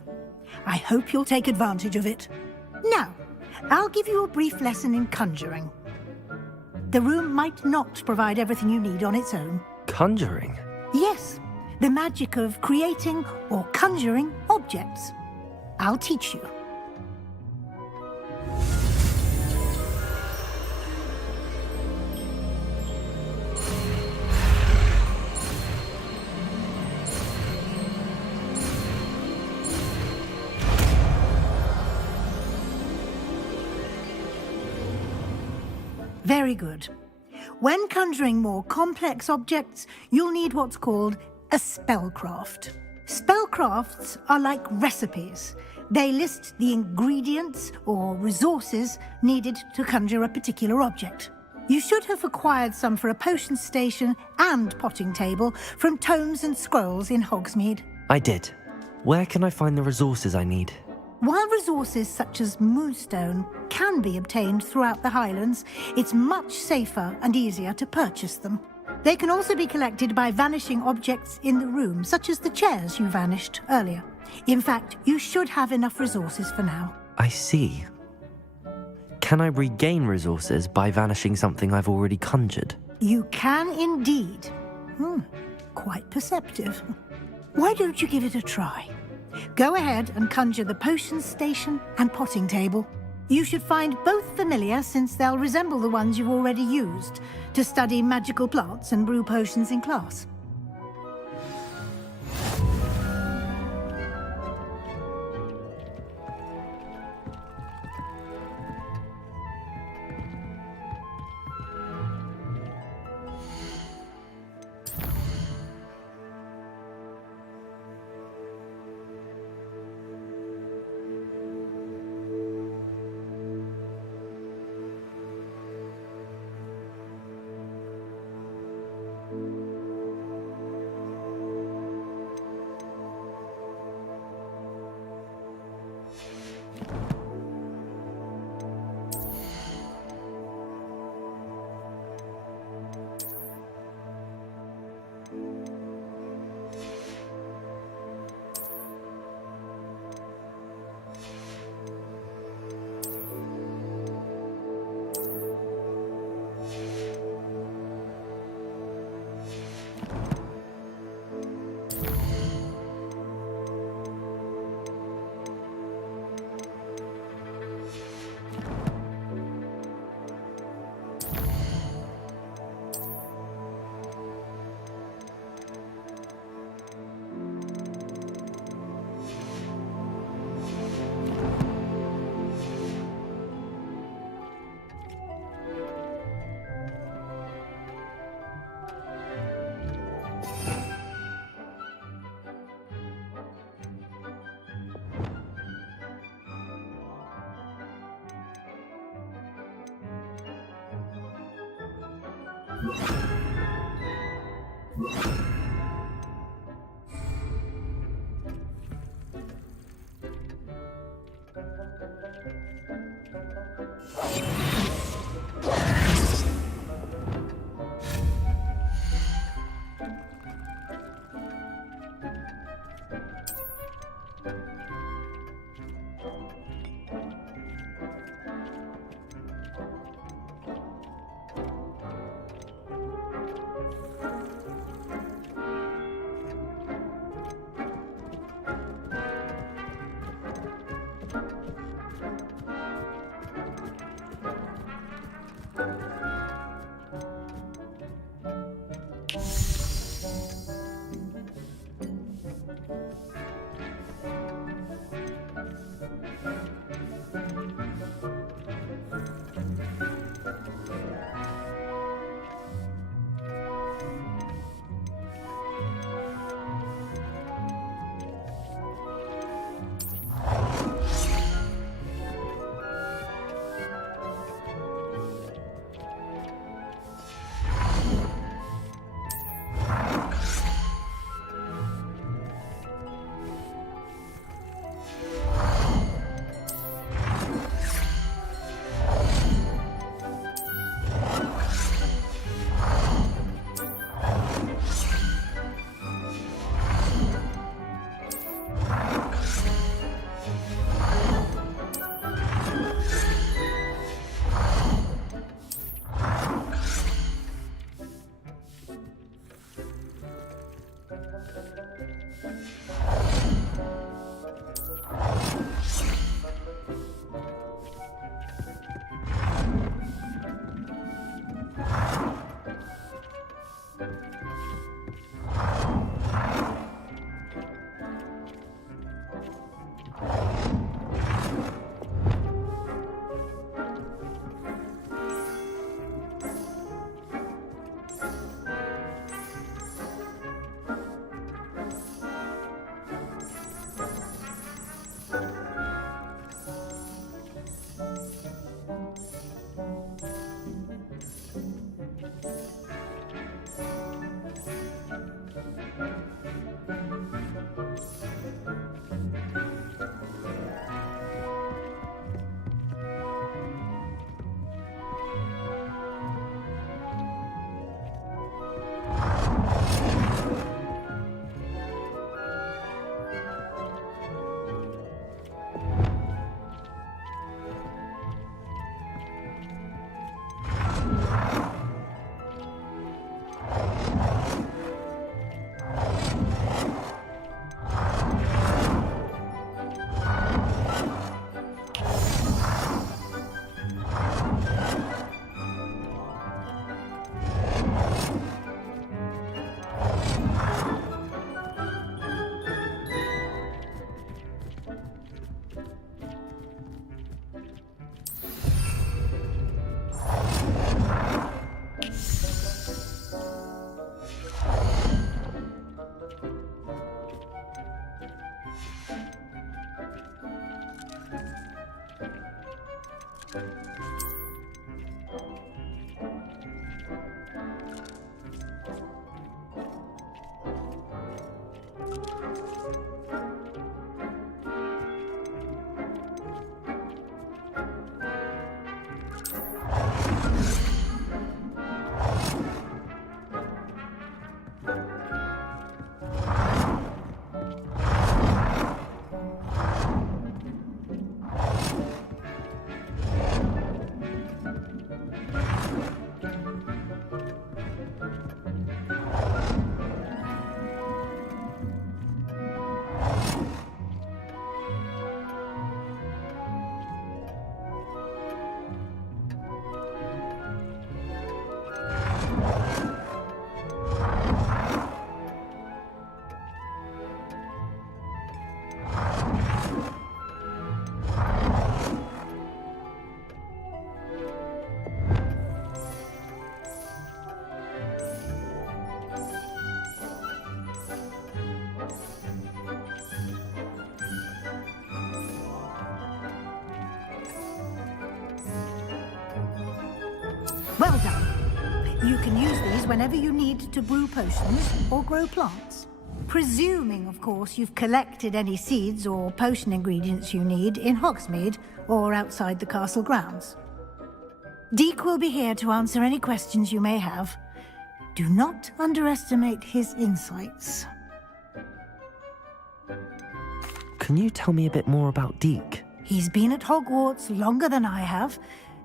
I hope you'll take advantage of it. Now, I'll give you a brief lesson in conjuring. The room might not provide everything you need on its own. Conjuring? Yes, the magic of creating or conjuring objects. I'll teach you. Very good. When conjuring more complex objects, you'll need what's called a spellcraft. Spellcrafts are like recipes. They list the ingredients or resources needed to conjure a particular object. You should have acquired some for a potion station and potting table from tomes and scrolls in Hogsmeade. I did. Where can I find the resources I need? While resources such as moonstone can be obtained throughout the Highlands, it's much safer and easier to purchase them. They can also be collected by vanishing objects in the room, such as the chairs you vanished earlier. In fact, you should have enough resources for now. I see. Can I regain resources by vanishing something I've already conjured? You can indeed. Quite perceptive. Why don't you give it a try? Go ahead and conjure the potion station and potting table. You should find both familiar, since they'll resemble the ones you've already used to study magical plants and brew potions in class. Well done. You can use these whenever you need to brew potions or grow plants. Presuming, of course, you've collected any seeds or potion ingredients you need in Hogsmeade or outside the castle grounds. Deek will be here to answer any questions you may have. Do not underestimate his insights. Can you tell me a bit more about Deek? He's been at Hogwarts longer than I have,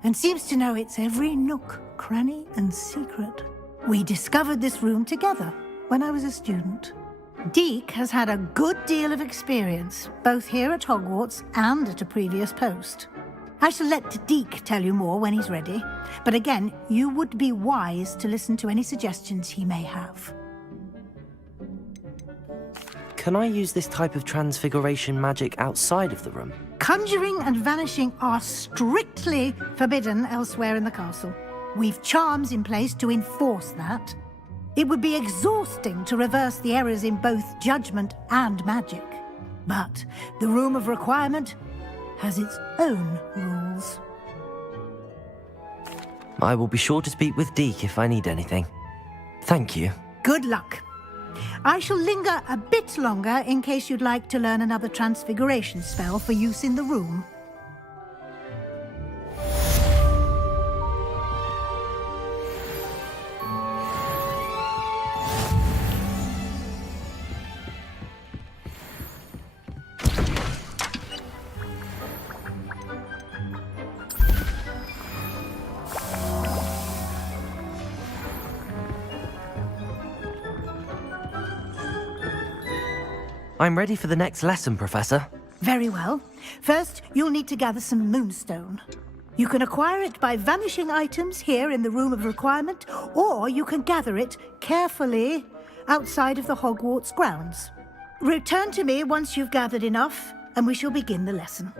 and seems to know its every nook, cranny, and secret. We discovered this room together when I was a student. Deek has had a good deal of experience, both here at Hogwarts and at a previous post. I shall let Deek tell you more when he's ready, but again, you would be wise to listen to any suggestions he may have. Can I use this type of transfiguration magic outside of the room? Conjuring and vanishing are strictly forbidden elsewhere in the castle. We've charms in place to enforce that. It would be exhausting to reverse the errors in both judgment and magic. But the Room of Requirement has its own rules. I will be sure to speak with Deek if I need anything. Thank you. Good luck. I shall linger a bit longer in case you'd like to learn another transfiguration spell for use in the room. I'm ready for the next lesson, Professor. Very well. First, you'll need to gather some moonstone. You can acquire it by vanishing items here in the Room of Requirement, or you can gather it carefully outside of the Hogwarts grounds. Return to me once you've gathered enough, and we shall begin the lesson.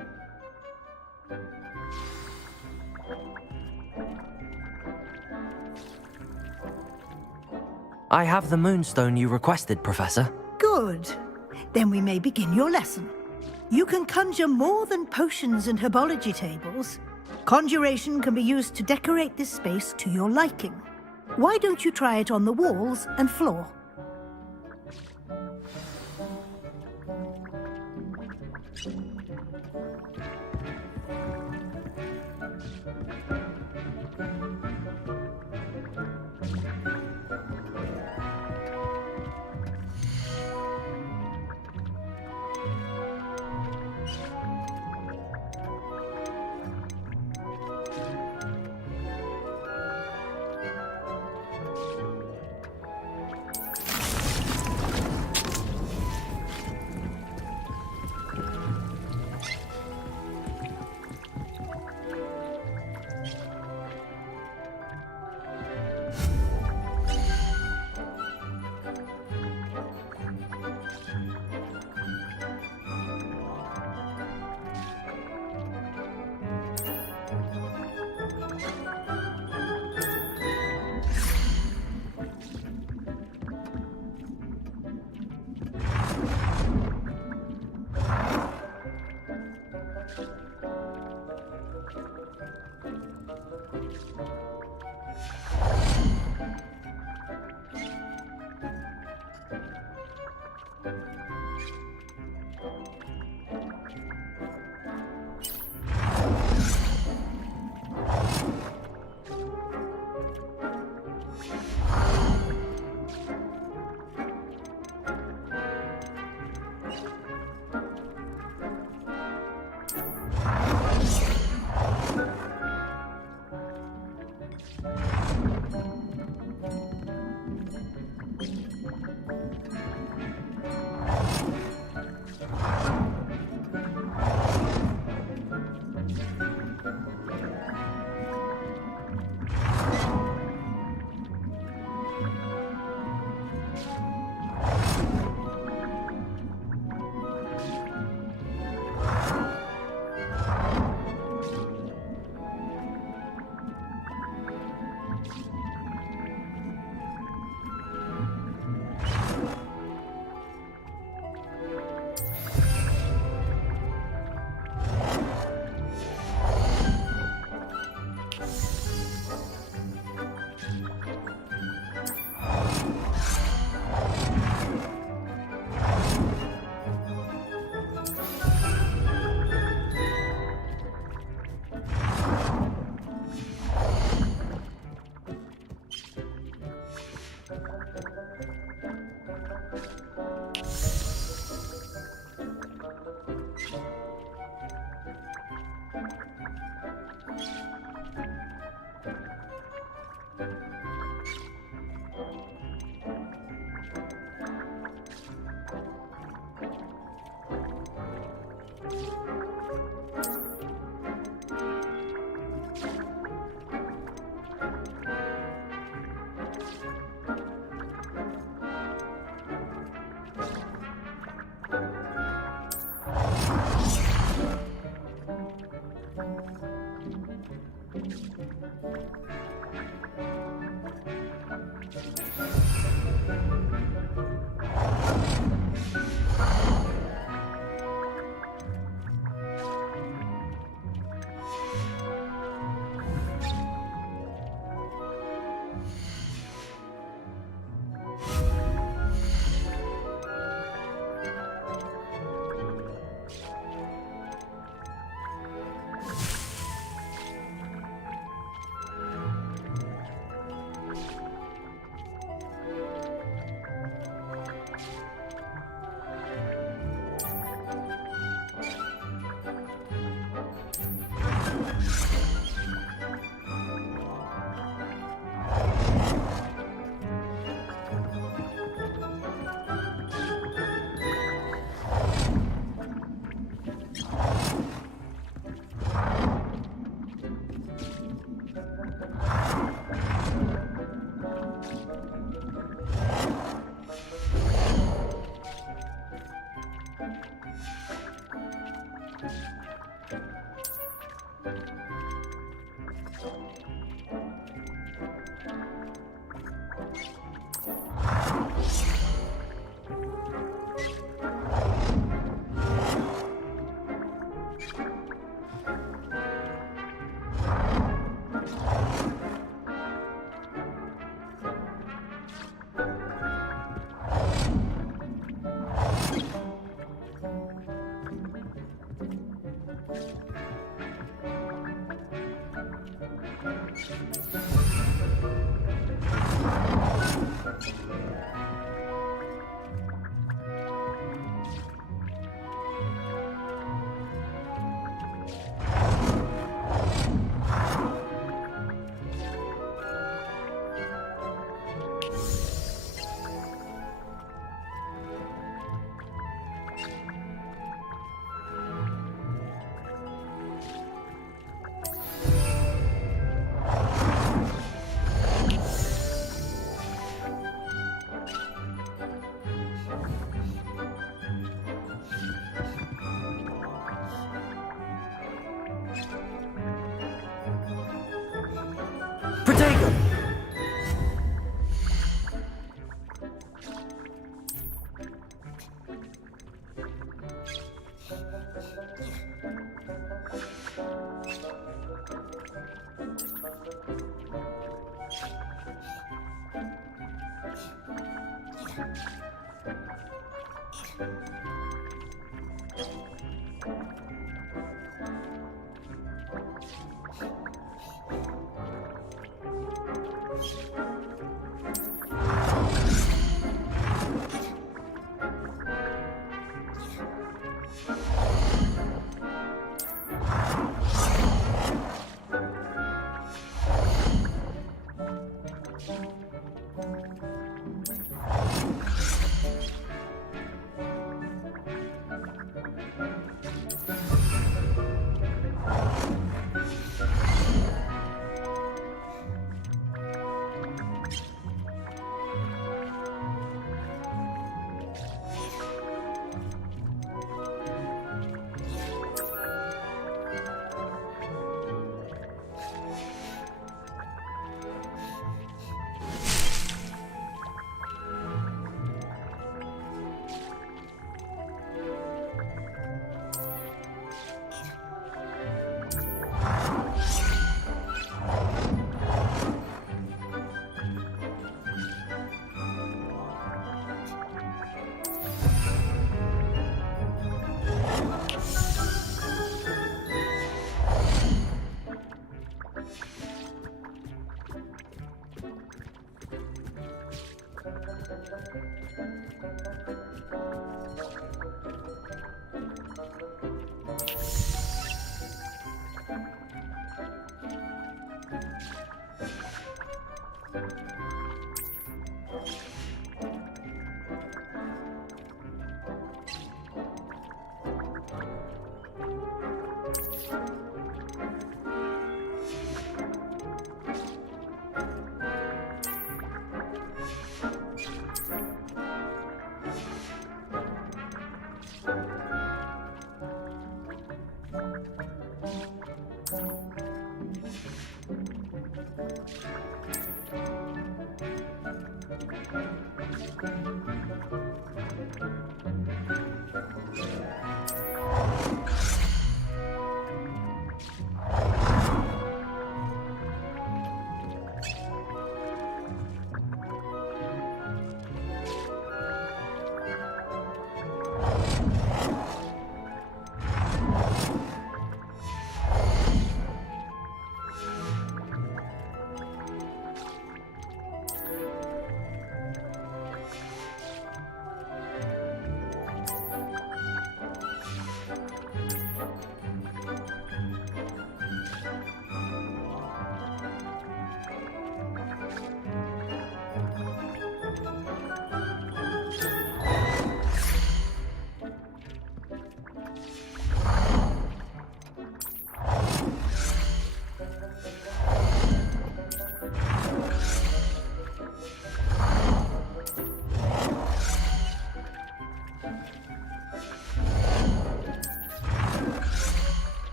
I have the moonstone you requested, Professor. Good. Then we may begin your lesson. You can conjure more than potions and herbology tables. Conjuration can be used to decorate this space to your liking. Why don't you try it on the walls and floor?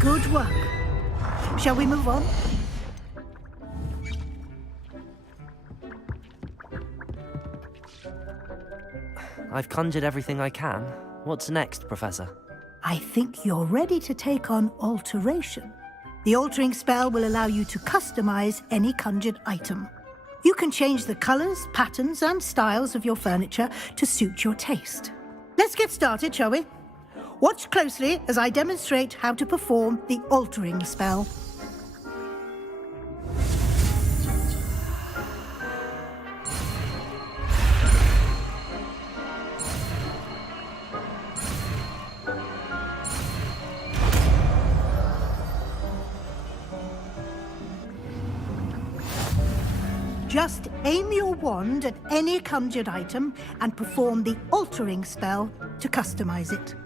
Good work. Shall we move on? I've conjured everything I can. What's next, Professor? I think you're ready to take on alteration. The altering spell will allow you to customize any conjured item. You can change the colors, patterns, and styles of your furniture to suit your taste. Let's get started, shall we? Watch closely as I demonstrate how to perform the altering spell. Just aim your wand at any conjured item and perform the altering spell to customize it.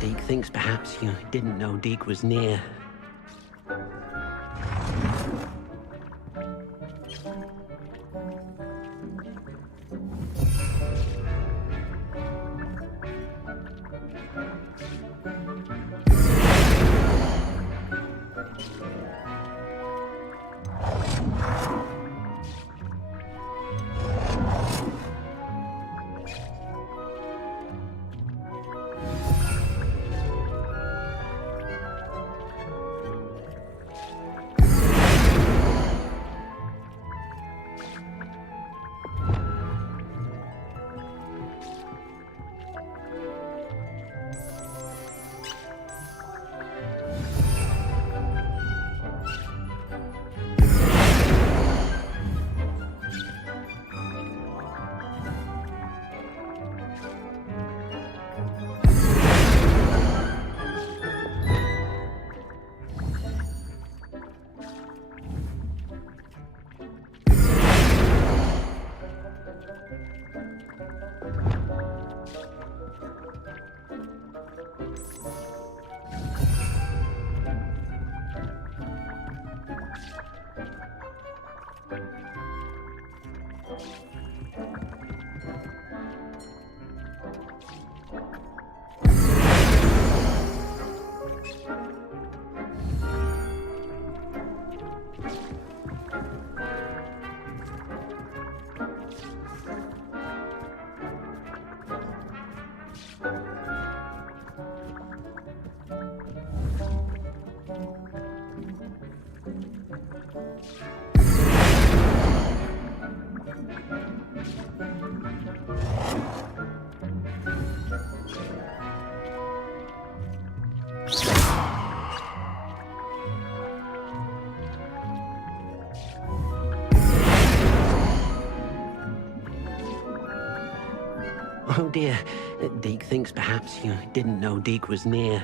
Deke thinks perhaps you didn't know Deke was near. Oh dear, Deke thinks perhaps you didn't know Deke was near.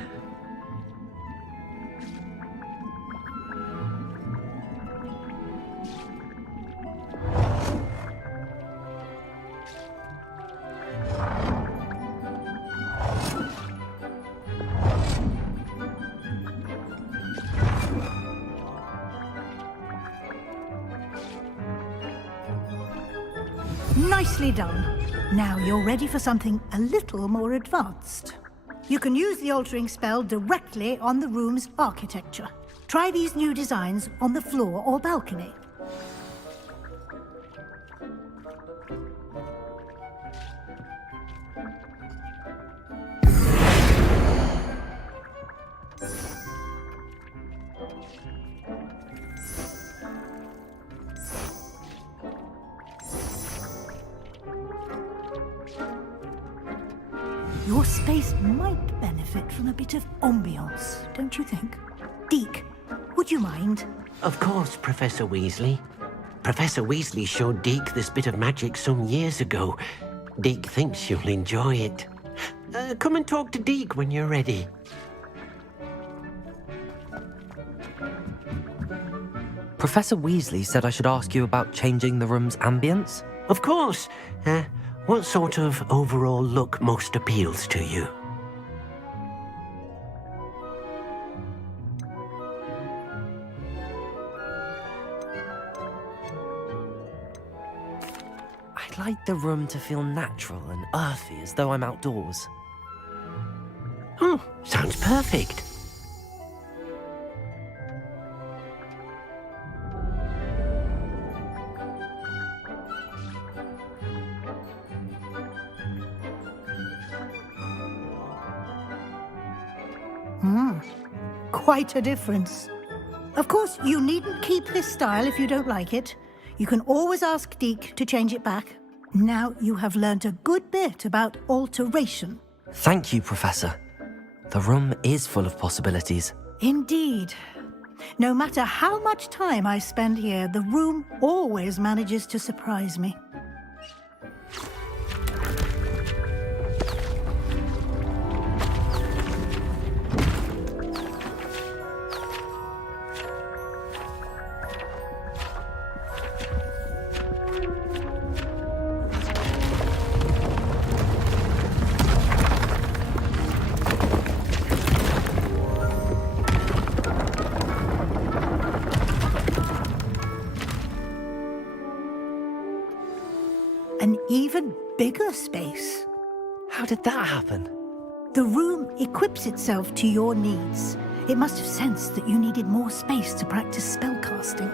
Nicely done. Now you're ready for something a little more advanced. You can use the altering spell directly on the room's architecture. Try these new designs on the floor or balcony. Your space might benefit from a bit of ambiance, don't you think? Deke, would you mind? Of course, Professor Weasley. Professor Weasley showed Deke this bit of magic some years ago. Deke thinks you'll enjoy it. Come and talk to Deke when you're ready. Professor Weasley said I should ask you about changing the room's ambience. Of course. What sort of overall look most appeals to you? I'd like the room to feel natural and earthy, as though I'm outdoors. Oh, sounds perfect. Quite a difference. Of course, you needn't keep this style if you don't like it. You can always ask Deke to change it back. Now you have learnt a good bit about alteration. Thank you, Professor. The room is full of possibilities. Indeed. No matter how much time I spend here, the room always manages to surprise me. An even bigger space. How did that happen? The room equips itself to your needs. It must have sensed that you needed more space to practice spellcasting.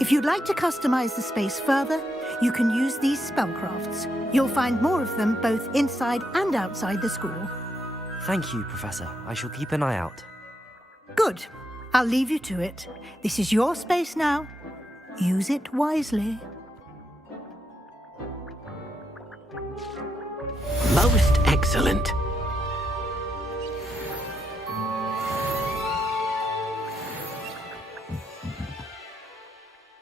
If you'd like to customize the space further, you can use these spellcrafts. You'll find more of them both inside and outside the school. Thank you, Professor. I shall keep an eye out. Good. I'll leave you to it. This is your space now. Use it wisely. Most excellent.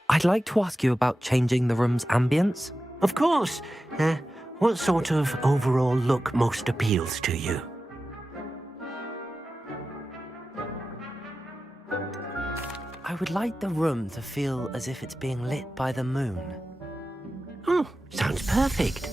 I'd like to ask you about changing the room's ambience. Of course. What sort of overall look most appeals to you? I would like the room to feel as if it's being lit by the moon. Oh, sounds perfect.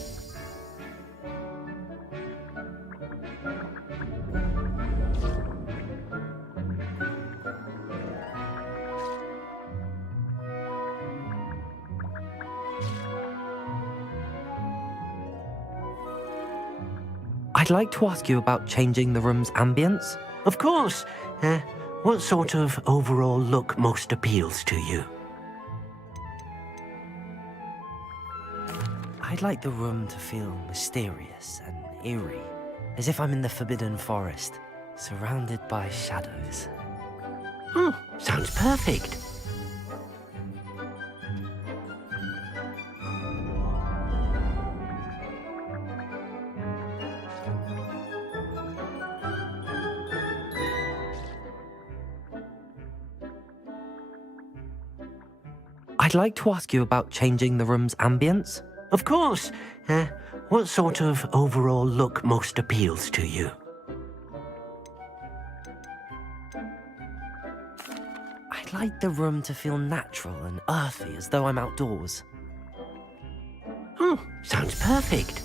I'd like to ask you about changing the room's ambience. Of course. What sort of overall look most appeals to you? I'd like the room to feel mysterious and eerie, as if I'm in the Forbidden Forest, surrounded by shadows. Oh, sounds perfect. I'd like to ask you about changing the room's ambience. Of course. What sort of overall look most appeals to you? I'd like the room to feel natural and earthy, as though I'm outdoors. Oh, sounds perfect.